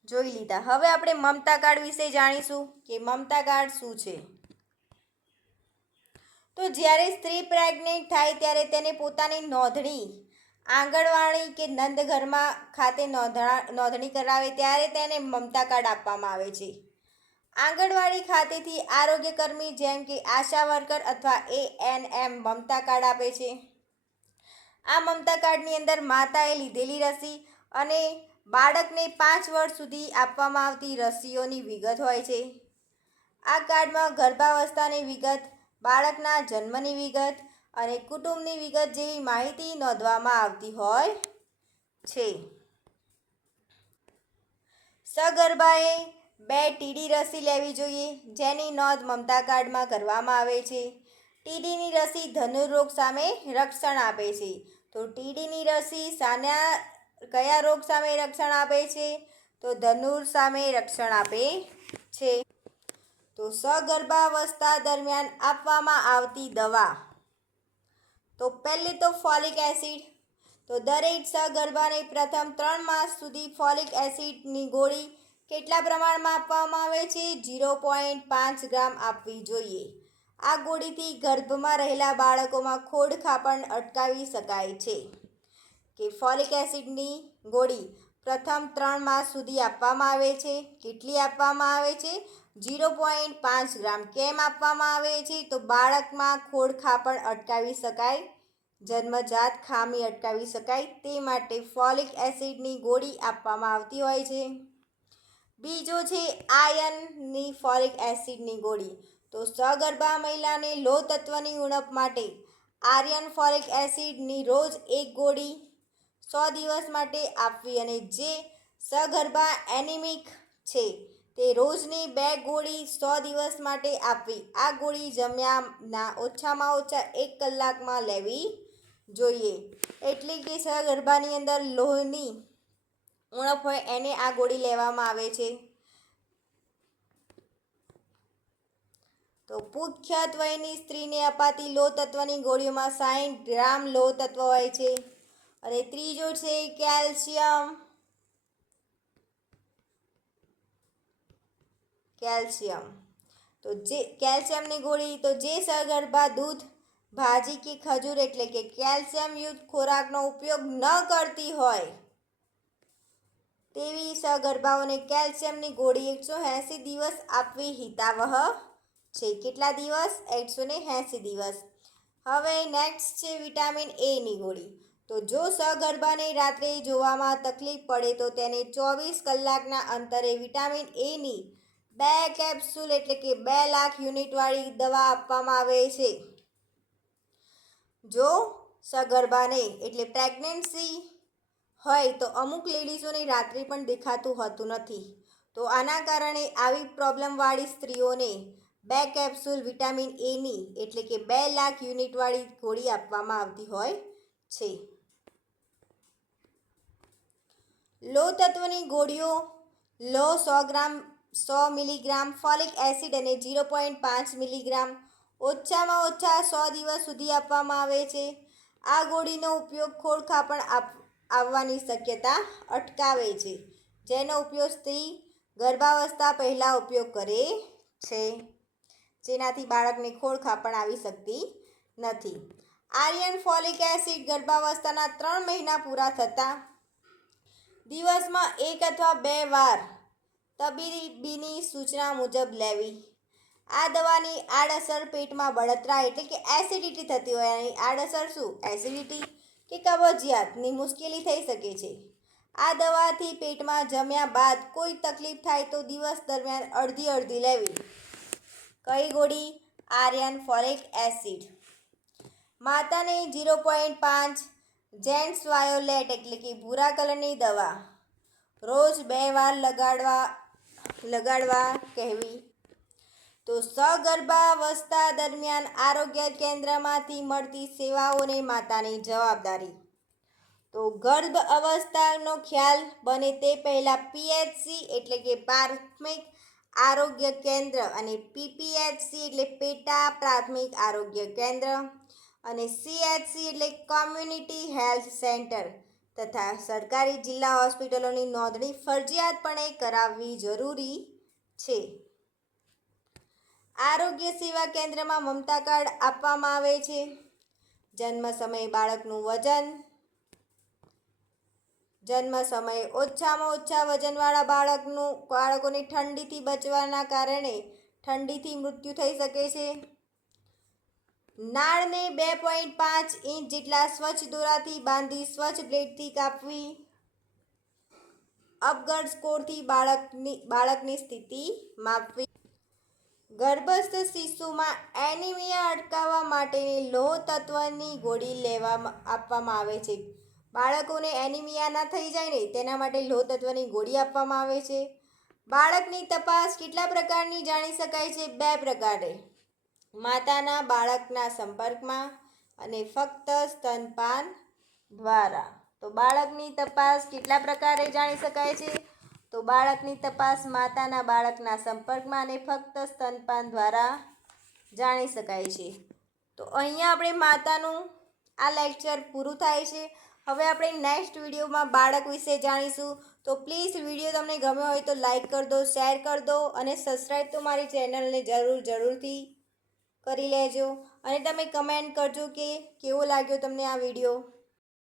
જોઈ લીધા. હવે આપણે મમતા કાર્ડ વિશે જાણીશું કે મમતા કાર્ડ શું છે. તો જ્યારે સ્ત્રી પ્રેગ્નેન્ટ થાય ત્યારે તેને પોતાની નોંધણી આંગણવાડી કે નંદઘરમાં ખાતે નોંધણી કરાવે ત્યારે તેને મમતા કાર્ડ આપવામાં આવે છે. આંગણવાડી ખાતેથી આરોગ્યકર્મી જેમ કે આશા વર્કર અથવા ANM મમતા કાર્ડ આપે છે. આ મમતા કાર્ડની અંદર માતાએ લીધેલી રસી અને બાળકને 5 વર્ષ સુધી આપવામાં આવતી રસીઓની વિગત હોય છે. આ કાર્ડમાં ગર્ભાવસ્થાની વિગત, બાળકના જન્મની વિગત અને કુટુંબની વિગત જેવી માહિતી નોંધવામાં આવતી હોય છે. સગર્ભાએ 2 ટીડી રસી લેવી જોઈએ, જેની નોંધ મમતા કાર્ડમાં કરવામાં આવે છે. ટીડીની રસી ધનુર્રોગ સામે રક્ષણ આપે છે. તો ટીડીની રસી કયા રોગ સામે રક્ષણ આપે છે? તો ધનુર સામે રક્ષણ આપે છે. તો સગર્ભાવસ્થા દરમિયાન આપવામાં આવતી દવા, તો પહેલી તો ફોલિક એસિડ. તો દરેક સગર્ભાને પ્રથમ 3 માસ સુધી ફોલિક એસિડની ગોળી કેટલા પ્રમાણમાં આપવામાં આવે છે? 0.5 ગ્રામ આપવી જોઈએ. આ ગોળીથી ગર્ભમાં રહેલા બાળકોમાં ખોડખાપણ અટકાવી શકાય છે. કે ફોલિક એસિડની ગોળી પ્રથમ 3 માસ સુધી આપવામાં આવે છે. કેટલી આપવામાં આવે છે? 0.5 ગ્રામ. કેમ આપવામાં આવે છે? તો બાળકમાં ખોડખાપણ અટકાવી શકાય, જન્મજાત ખામી અટકાવી શકાય તે માટે ફોલિક એસિડની ગોળી આપવામાં આવતી હોય છે. બીજો છે આયર્નની ફોલિક એસિડની ગોળી. તો સગર્ભા મહિલાને લોહ તત્વની ઉણપ માટે આયર્ન ફોલિક એસિડની રોજ 1 ગોળી 100 દિવસ માટે આપવી, અને જે સગર્ભા એનિમિક છે તે રોજની 2 ગોળી 100 દિવસ માટે આપવી. આ ગોળી જમ્યાના ઓછામાં ઓછા 1 કલાકમાં લેવી જોઈએ. એટલે કે સગર્ભાની અંદર લોહની ઉણપ હોય એને આ ગોળી લેવામાં આવે છે. તો પુખ્ત વયની સ્ત્રીને અપાતી લોહ તત્વની ગોળીઓમાં 60 ગ્રામ લોહ તત્વ હોય છે. અને ત્રીજો છે કેલ્શિયમ. તો જે કેલ્શિયમની ગોળી, તો જે સગર્ભા દૂધ, ભાજી કે ખજૂર એટલે કે કેલ્શિયમયુક્ત ખોરાકનો ઉપયોગ ન કરતી હોય તેવી સગર્ભાઓને કેલ્શિયમની ગોળી 180 દિવસ આપવી હિતાવહ છે. કેટલા દિવસ? 180 દિવસ. હવે નેક્સ્ટ છે વિટામિન એની ગોળી. તો જો સગર્ભાને રાત્રે જોવામાં તકલીફ પડે તો તેને 24 કલાકના અંતરે વિટામિન એની 2 કેપ્સ્યુલ એટલે કે 2 લાખ યુનિટવાળી દવા આપવામાં આવે છે. જો સગર્ભાને એટલે પ્રેગ્નન્સી હોય તો અમુક લેડીઝોને રાત્રે પણ દેખાતું હોતું નથી. તો આના કારણે આવી પ્રોબ્લેમવાળી સ્ત્રીઓને 2 કેપ્સ્યુલ વિટામિન એની એટલે કે 2 લાખ યુનિટવાળી ગોળી આપવામાં આવતી હોય છે. લો તત્વની ગોળીઓ લો 100 મિલીગ્રામ ફોલિક એસિડ અને 0.5 મિલીગ્રામ ઓછામાં ઓછા 100 દિવસ સુધી આપવામાં આવે છે. આ ગોળીનો ઉપયોગ ખોળખાપણ આવવાની શક્યતા અટકાવે છે, જેનો ઉપયોગ સ્ત્રી ગર્ભાવસ્થા પહેલાં ઉપયોગ કરે છે, જેનાથી બાળકને ખોળખાપણ આવી શકતી નથી. આયર્ન ફોલિક એસિડ ગર્ભાવસ્થાના 3 મહિના પૂરા થતાં દિવસમાં 1 અથવા 2 વાર તબીબીની સૂચના મુજબ લેવી. આ દવાની આડઅસર પેટમાં બળતરા એટલે કે એસિડિટી થતી હોય. અને આડઅસર શું? એસિડિટી કે કબજિયાતની મુશ્કેલી થઈ શકે છે. આ દવાથી પેટમાં જમ્યા બાદ કોઈ તકલીફ થાય તો દિવસ દરમિયાન અડધી લેવી. કઈ ગોળી? Iron folic acid. માતાને 0.5 જેન્ટ્સ વાયોલેટ એટલે કે ભૂરા કલરની દવા રોજ 2 વાર લગાડવા કહેવી. તો સગર્ભાવસ્થા દરમિયાન આરોગ્ય કેન્દ્રમાંથી મળતી સેવાઓને માતાની જવાબદારી. તો ગર્ભ અવસ્થાનો ખ્યાલ બને તે પહેલાં પીએચસી એટલે કે પ્રાથમિક આરોગ્ય કેન્દ્ર અને પીપીએચસી એટલે પેટા પ્રાથમિક આરોગ્ય કેન્દ્ર અને સીએચસી એટલે કોમ્યુનિટી હેલ્થ સેન્ટર તથા સરકારી જિલ્લા હોસ્પિટલોની નોંધણી ફરજિયાતપણે કરાવવી જરૂરી છે. આરોગ્ય સેવા કેન્દ્રમાં મમતા કાર્ડ આપવામાં આવે છે. જન્મ સમયે બાળકનું વજન. જન્મ સમયે ઓછામાં ઓછા વજનવાળા બાળકોને ઠંડીથી બચવાના કારણે ઠંડીથી મૃત્યુ થઈ શકે છે. નાળને 2.5 ઇંચ જેટલા સ્વચ્છ દોરાથી બાંધી સ્વચ્છ બ્લેડથી કાપવી. અપગર્ભ સ્કોરથી બાળકની સ્થિતિ માપવી. ગર્ભસ્થ શિશુમાં એનિમિયા અટકાવવા માટેની લોહ તત્વની ગોળી આપવામાં આવે છે. બાળકોને એનિમિયા ના થઈ જાય ને તેના માટે લોહ તત્વની ગોળી આપવામાં આવે છે. બાળકની તપાસ કેટલા પ્રકારની જાણી શકાય છે? 2 પ્રકારે. માતાના બાળકના સંપર્કમાં અને ફક્ત સ્તનપાન દ્વારા. તો બાળકની તપાસ કેટલા પ્રકારે જાણી શકાય છે? તો બાળકની તપાસ માતાના બાળકના સંપર્કમાં અને ફક્ત સ્તનપાન દ્વારા જાણી શકાય છે. તો અહીંયા આપણે માતાનું આ લેક્ચર પૂરું થાય છે. હવે આપણે નેક્સ્ટ વિડીયોમાં બાળક વિશે જાણીશું. તો પ્લીઝ વિડીયો તમને ગમ્યો હોય તો લાઈક કરી દો, શેર કરી દો અને સબસ્ક્રાઈબ તો મારી ચેનલને જરૂરથી કરી લેજો. અને તમે કમેન્ટ કરજો કે કેવો લાગ્યો તમને આ વિડીયો.